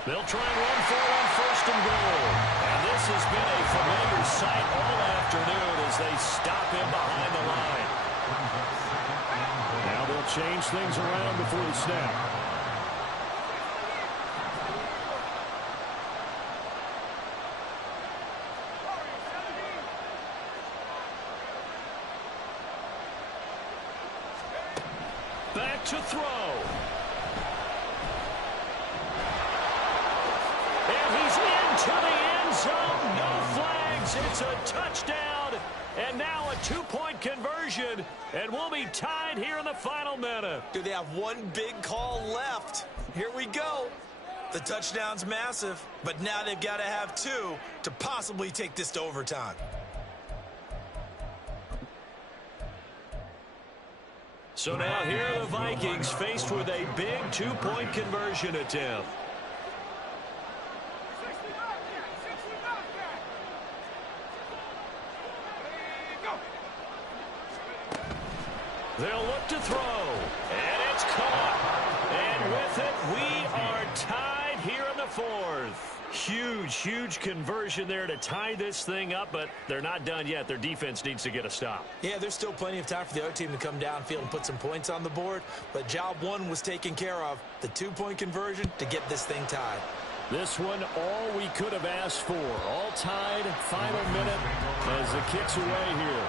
They'll try and run for it on 1st and goal. And this has been a familiar sight all afternoon as they stop him behind the line. Now they'll change things around before the snap. Back to throw. To the end zone, no flags, it's a touchdown, and now a 2-point conversion, and we'll be tied here in the final minute. Do they have one big call left? Here we go. The touchdown's massive, but now they've got to have 2 to possibly take this to overtime. So now here are the Vikings faced with a big 2-point conversion attempt. They'll look to throw, and it's caught. And with it, we are tied here in the 4th. Huge conversion there to tie this thing up, but they're not done yet. Their defense needs to get a stop. Yeah, there's still plenty of time for the other team to come downfield and put some points on the board, but job 1 was taken care of. The 2-point conversion to get this thing tied. This one, all we could have asked for. All tied, final minute as the kick's away here.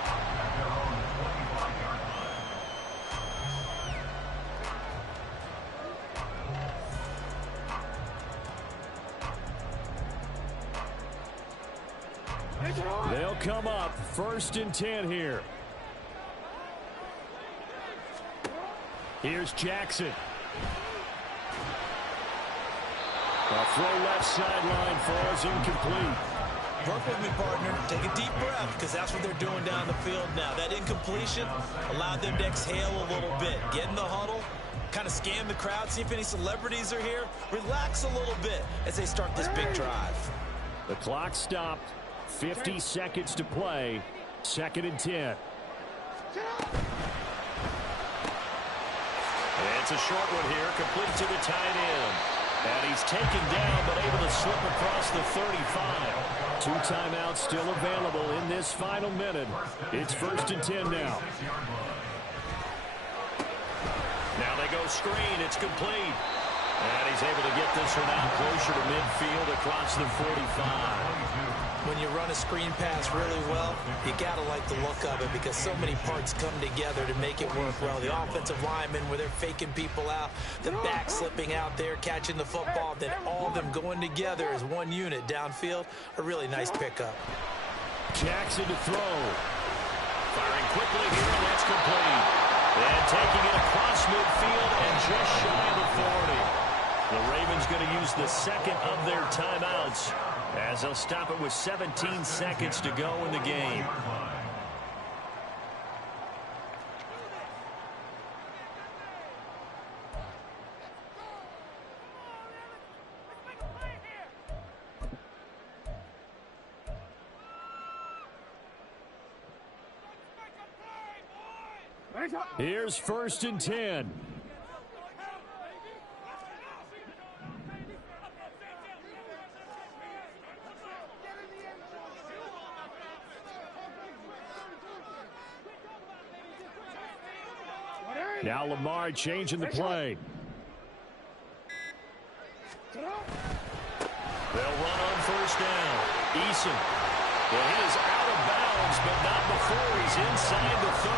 They'll come up 1st and 10 here. Here's Jackson. A throw left sideline falls incomplete. Work with me, partner. Take a deep breath, because that's what they're doing down the field now. That incompletion allowed them to exhale a little bit. Get in the huddle, kind of scan the crowd, see if any celebrities are here. Relax a little bit as they start this big drive. The clock stopped. 50 seconds to play. 2nd and 10. It's a short one here, complete to the tight end. And he's taken down, but able to slip across the 35. 2 timeouts still available in this final minute. It's 1st and 10 now. Now they go screen. It's complete. And he's able to get this one out closer to midfield across the 45. When you run a screen pass really well, you got to like the look of it because so many parts come together to make it work well. The offensive linemen, where they're faking people out, the back slipping out there, catching the football, then all of them going together as one unit downfield. A really nice pickup. Jackson to throw. Firing quickly here, and that's complete. And taking it across midfield and just shy of the 40. The Ravens going to use the 2nd of their timeouts as they'll stop it with 17 seconds to go in the game. Here's 1st and 10. Now Lamar changing the play. They'll run on 1st down. Eason. Well, he is out of bounds, but not before he's inside the 30.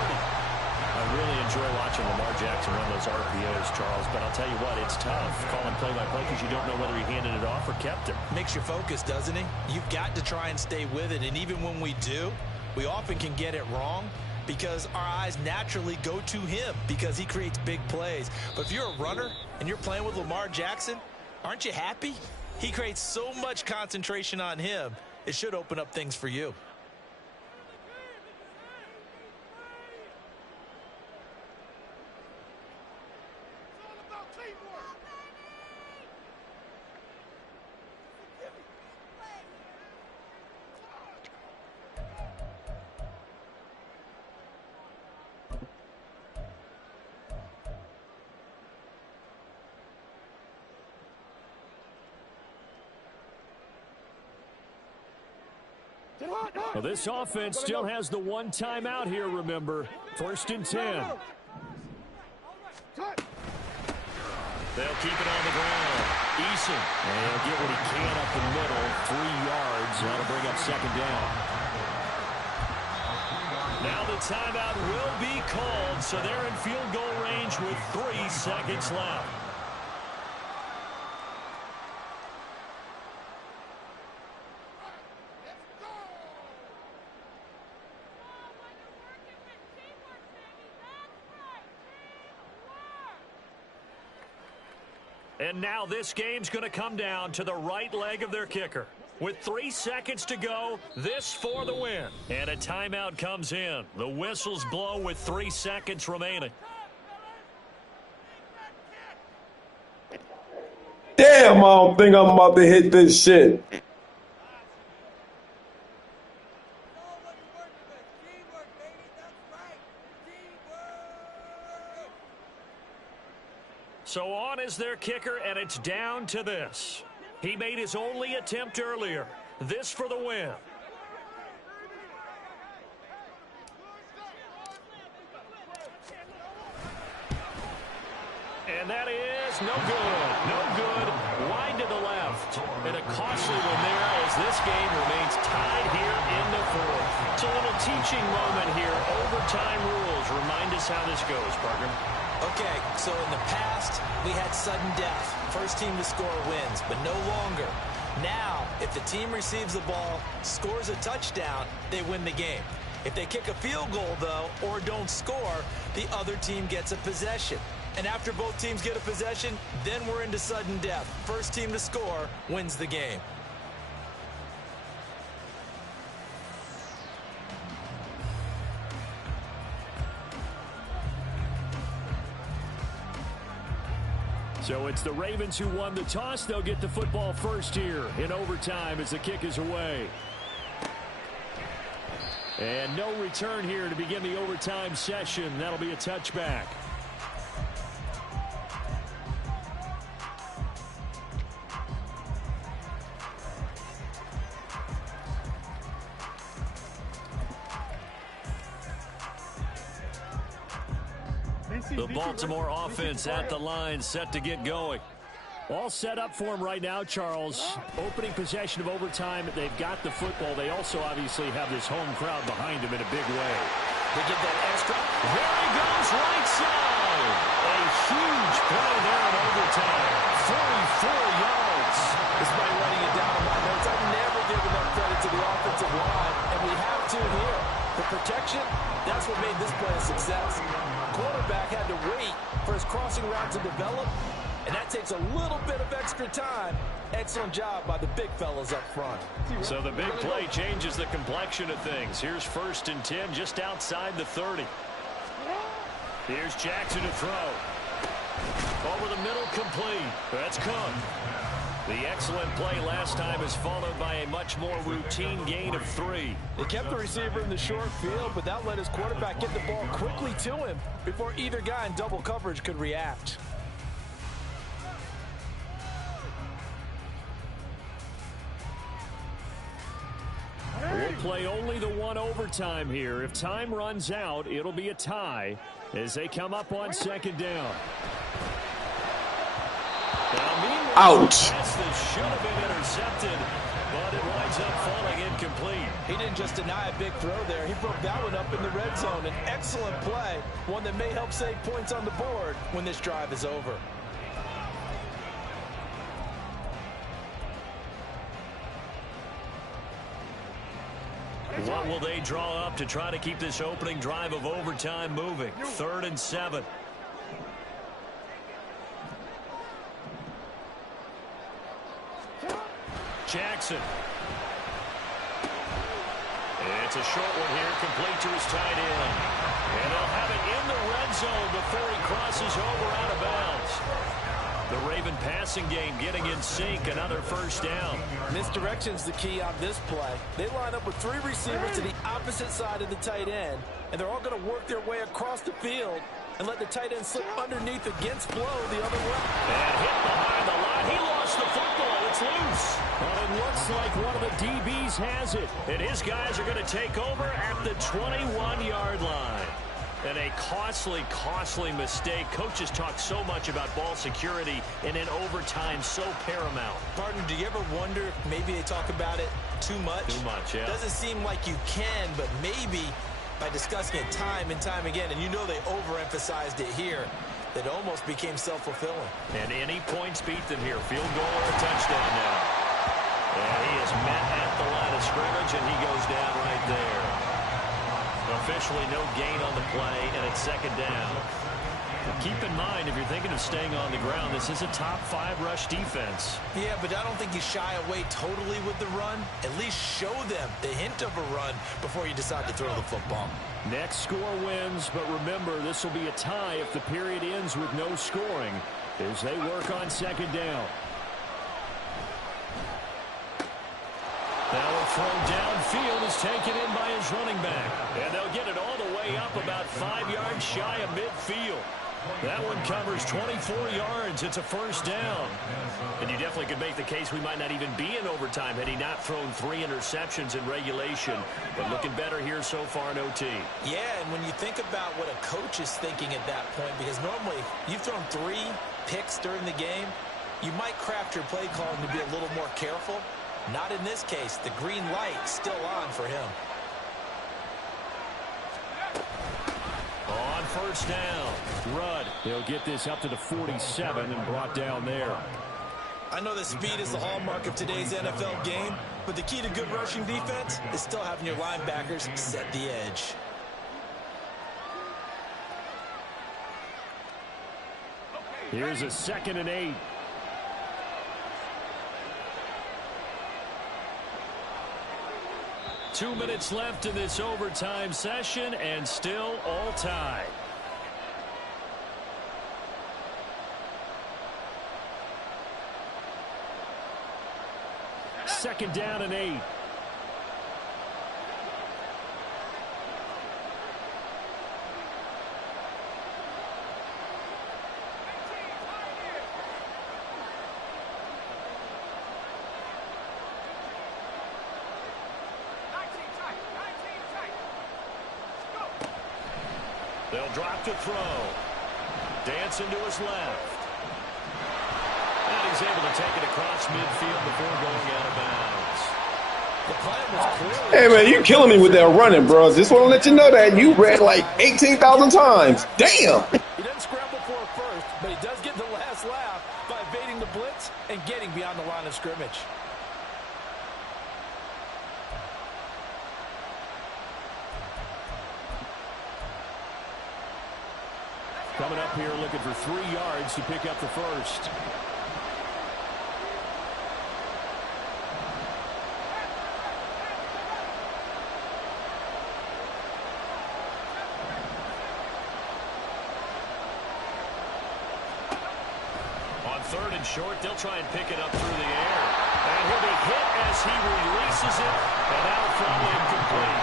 I really enjoy watching Lamar Jackson run those RPOs, Charles, but I'll tell you what, it's tough calling play-by-play because you don't know whether he handed it off or kept it. Makes you focus, doesn't he? You've got to try and stay with it, and even when we do, we often can get it wrong because our eyes naturally go to him because he creates big plays. But if you're a runner and you're playing with Lamar Jackson, aren't you happy? He creates so much concentration on him, it should open up things for you. Well, this offense still has the 1 timeout here, remember. 1st and 10. They'll keep it on the ground. Eason. And he'll get what he can up the middle. 3 yards. That'll bring up 2nd down. Now the timeout will be called, so they're in field goal range with 3 seconds left. And now this game's going to come down to the right leg of their kicker. With 3 seconds to go, this for the win. And a timeout comes in. The whistles blow with 3 seconds remaining. Damn, I don't think I'm about to hit this shit. So on is their kicker, and it's down to this. He made his only attempt earlier. This for the win. And that is no good. No good. Wide to the left. And a costly one there as this game remains tied here in the 4th. It's a little teaching moment here. Overtime rules. Remind us how this goes, partner. Okay, so in the past, we had sudden death. First team to score wins, but no longer. Now, if the team receives the ball, scores a touchdown, they win the game. If they kick a field goal, though, or don't score, the other team gets a possession. And after both teams get a possession, then we're into sudden death. First team to score wins the game. So it's the Ravens who won the toss. They'll get the football first here in overtime as the kick is away. And no return here to begin the overtime session. That'll be a touchback. The Baltimore offense at the line, set to get going. All set up for them right now, Charles. Opening possession of overtime. They've got the football. They also obviously have this home crowd behind them in a big way. They get that extra. There he goes, right side. A huge play there in overtime. 44 yards. Despite writing it down in my notes, I've never given enough credit to the offensive line, and we have to here. The protection, that's what made this play a success. Quarterback had to wait for his crossing route to develop, and that takes a little bit of extra time. Excellent job by the big fellas up front. So the big play changes the complexion of things. Here's 1st and 10 just outside the 30. Here's Jackson to throw. Over the middle, complete. That's Cook. The excellent play last time is followed by a much more routine gain of 3. They kept the receiver in the short field, but that let his quarterback get the ball quickly to him before either guy in double coverage could react. We'll play only the one overtime here. If time runs out, it'll be a tie as they come up on 2nd down. Ouch. That should have been intercepted, but it winds up falling incomplete. He didn't just deny a big throw there. He broke that one up in the red zone. An excellent play, one that may help save points on the board when this drive is over. What will they draw up to try to keep this opening drive of overtime moving? 3rd and 7. Jackson. It's a short one here, complete to his tight end. And they'll have it in the red zone before he crosses over out of bounds. The Raven passing game getting in sync, another 1st down. Misdirection's the key on this play. They line up with 3 receivers to the opposite side of the tight end, and they're all going to work their way across the field and let the tight end slip underneath against flow the other way. And hit behind the line. He lost the football. It's loose. Well, it looks like one of the DBs has it, and his guys are going to take over at the 21-yard line. And a costly, costly mistake. Coaches talk so much about ball security, and in overtime, so paramount. Partner, do you ever wonder if maybe they talk about it too much? Too much, yeah. Doesn't seem like you can, but maybe by discussing it time and time again, and you know they overemphasized it here, that almost became self-fulfilling. And any points beat them here. Field goal or a touchdown now. And he is met at the line of scrimmage, and he goes down right there. Officially no gain on the play, and it's 2nd down. Keep in mind, if you're thinking of staying on the ground, this is a top 5 rush defense. Yeah, but I don't think you shy away totally with the run. At least show them the hint of a run before you decide to throw the football. Next score wins, but remember, this will be a tie if the period ends with no scoring as they work on 2nd down. Now a throw downfield is taken in by his running back. And they'll get it all the way up about 5 yards shy of midfield. That one covers 24 yards. It's a 1st down. And you definitely could make the case we might not even be in overtime had he not thrown 3 interceptions in regulation. But looking better here so far in OT. Yeah, and when you think about what a coach is thinking at that point, because normally you've thrown 3 picks during the game, you might craft your play calling to be a little more careful. Not in this case. The green light still on for him. On 1st down, Rudd. They'll get this up to the 47 and brought down there. I know that speed is the hallmark of today's NFL game, but the key to good rushing defense is still having your linebackers set the edge. Here's a 2nd and 8. Two minutes left in this overtime session, and still all tied. Second down and 8. They'll drop to throw. Dancing to his left. And he's able to take it across midfield before going out of bounds. The plan was clearly... Hey, man, you killing me with that running, bro. Just want to let you know that you read like 18,000 times. Damn. He doesn't scramble for a first, but he does get the last laugh by evading the blitz and getting beyond the line of scrimmage. Coming up here looking for 3 yards to pick up the first. On 3rd and short, they'll try and pick it up through the air. And he'll be hit as he releases it. And that'll throw incomplete.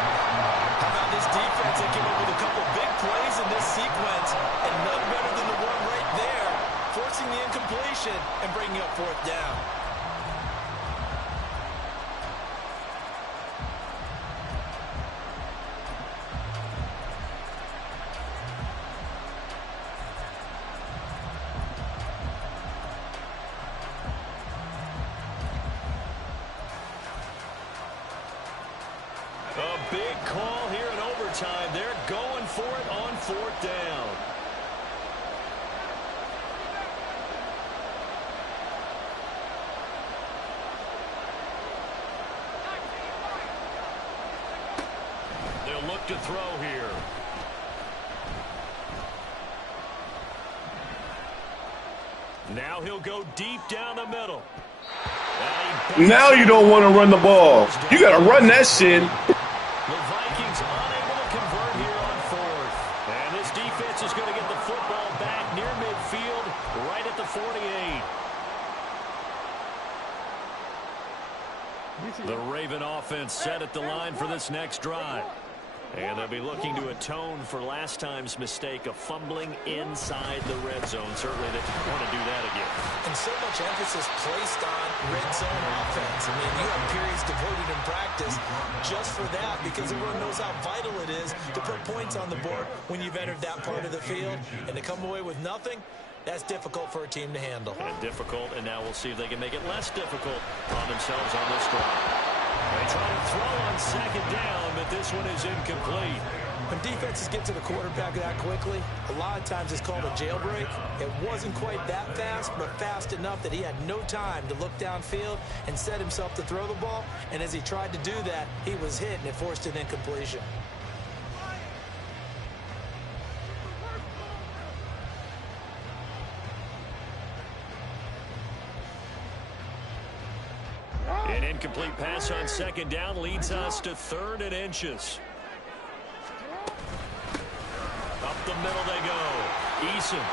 How about this defense that came up with a couple big plays in this sequence, and none better than the one right there, forcing the incompletion and bringing up 4th down. A big call here in overtime. They're going for it on 4th down. They'll look to throw here. Now he'll go deep down the middle. Now you don't want to run the ball. You got to run that shit. The Vikings unable to convert here on 4th. And this defense is going to get the football back near midfield, right at the 48. The Raven offense set at the line for this next drive. And they'll be looking to atone for last time's mistake of fumbling inside the red zone. Certainly they don't want to do that again. And so much emphasis placed on red zone offense. I mean, you have periods devoted in practice just for that, because everyone knows how vital it is to put points on the board when you've entered that part of the field. And to come away with nothing, that's difficult for a team to handle. And difficult, and now we'll see if they can make it less difficult on themselves on this drive. They try to throw on 2nd down, but this one is incomplete. When defenses get to the quarterback that quickly, a lot of times it's called a jailbreak. It wasn't quite that fast, but fast enough that he had no time to look downfield and set himself to throw the ball. And as he tried to do that, he was hit, and it forced an incompletion. An incomplete pass on 2nd down leads us to 3rd and inches. Up the middle they go. Eason.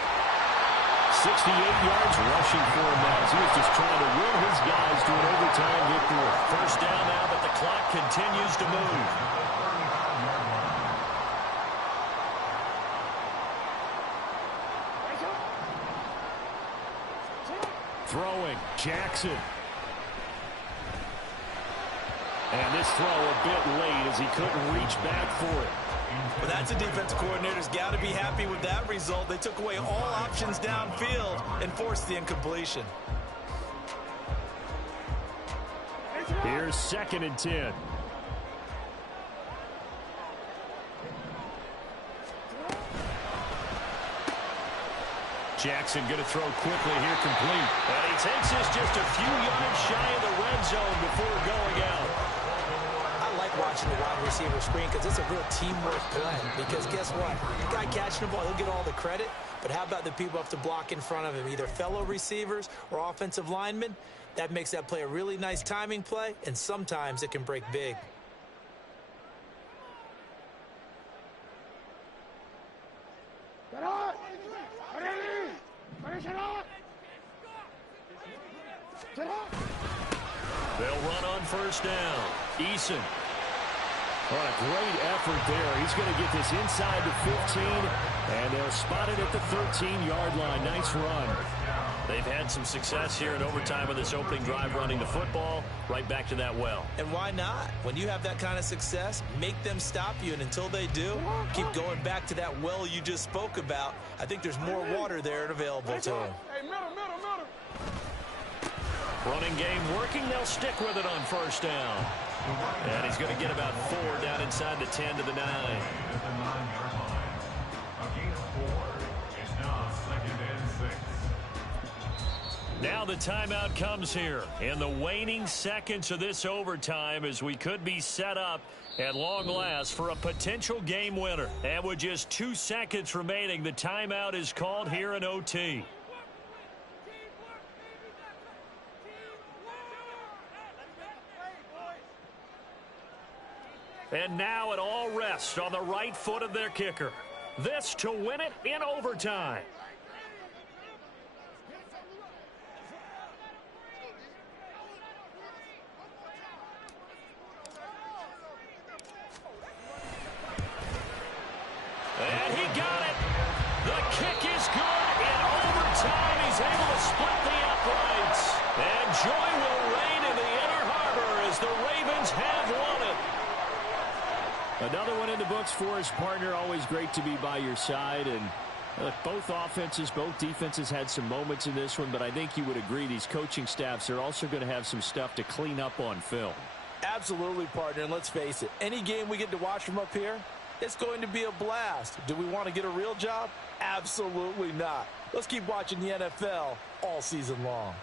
68 yards rushing for him now as he was just trying to win his guys to an overtime victory. 1st down now, but the clock continues to move. Throwing. Jackson. And this throw a bit late as he couldn't reach back for it. Well, that's a defensive coordinator's got to be happy with that result. They took away all options downfield and forced the incompletion. Here's 2nd and 10. Jackson going to throw quickly here, complete. And he takes this just a few yards shy of the red zone before going out. I like watching the wide receiver screen because it's a real teamwork play. Because guess what? The guy catching the ball, he'll get all the credit. But how about the people have to block in front of him, either fellow receivers or offensive linemen? That makes that play a really nice timing play, and sometimes it can break big. They'll run on first down. Eason. What a great effort there. He's going to get this inside the 15, and they'll spot it at the 13-yard line. Nice run. They've had some success here in overtime with this opening drive running the football. Right back to that well. And why not? When you have that kind of success, make them stop you, and until they do, keep going back to that well you just spoke about. I think there's more water there and available to them. Running game working. They'll stick with it on first down. And he's going to get about 4 down inside the 10 to the 9. At the 9-yard line. A gain of 4. It's now 2nd and 6. Now the timeout comes here in the waning seconds of this overtime as we could be set up at long last for a potential game winner. And with just 2 seconds remaining, the timeout is called here in OT. And now it all rests on the right foot of their kicker. This to win it in overtime. And he got it. The kick is good. In overtime, he's able to split the uprights. And joy will reign in the Inner Harbor as the Ravens have won it. Another one in the books for his partner. Always great to be by your side. And look, both offenses, both defenses had some moments in this one, but I think you would agree these coaching staffs are also going to have some stuff to clean up on film. Absolutely, partner, and let's face it, any game we get to watch from up here, it's going to be a blast. Do we want to get a real job? Absolutely not. Let's keep watching the NFL all season long.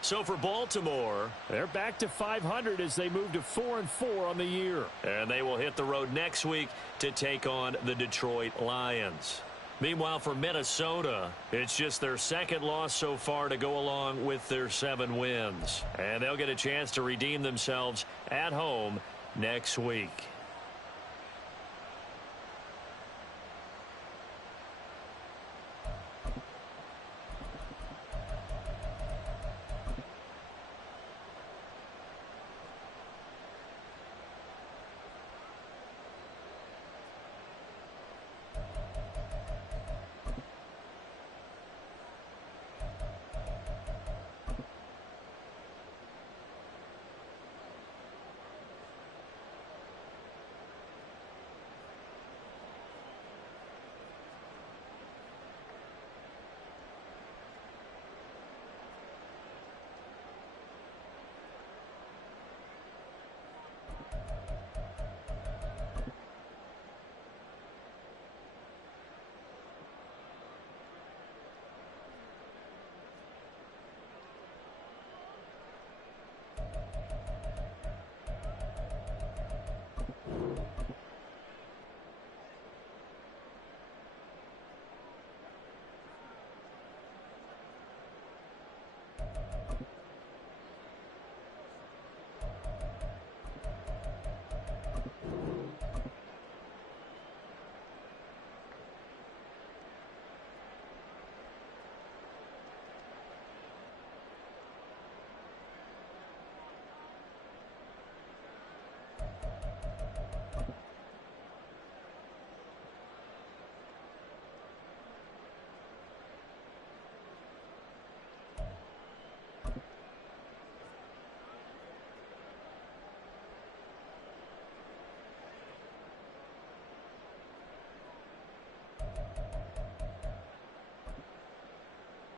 So for Baltimore, they're back to 500 as they move to 4-4 on the year. And they will hit the road next week to take on the Detroit Lions. Meanwhile, for Minnesota, it's just their second loss so far to go along with their 7 wins. And they'll get a chance to redeem themselves at home next week.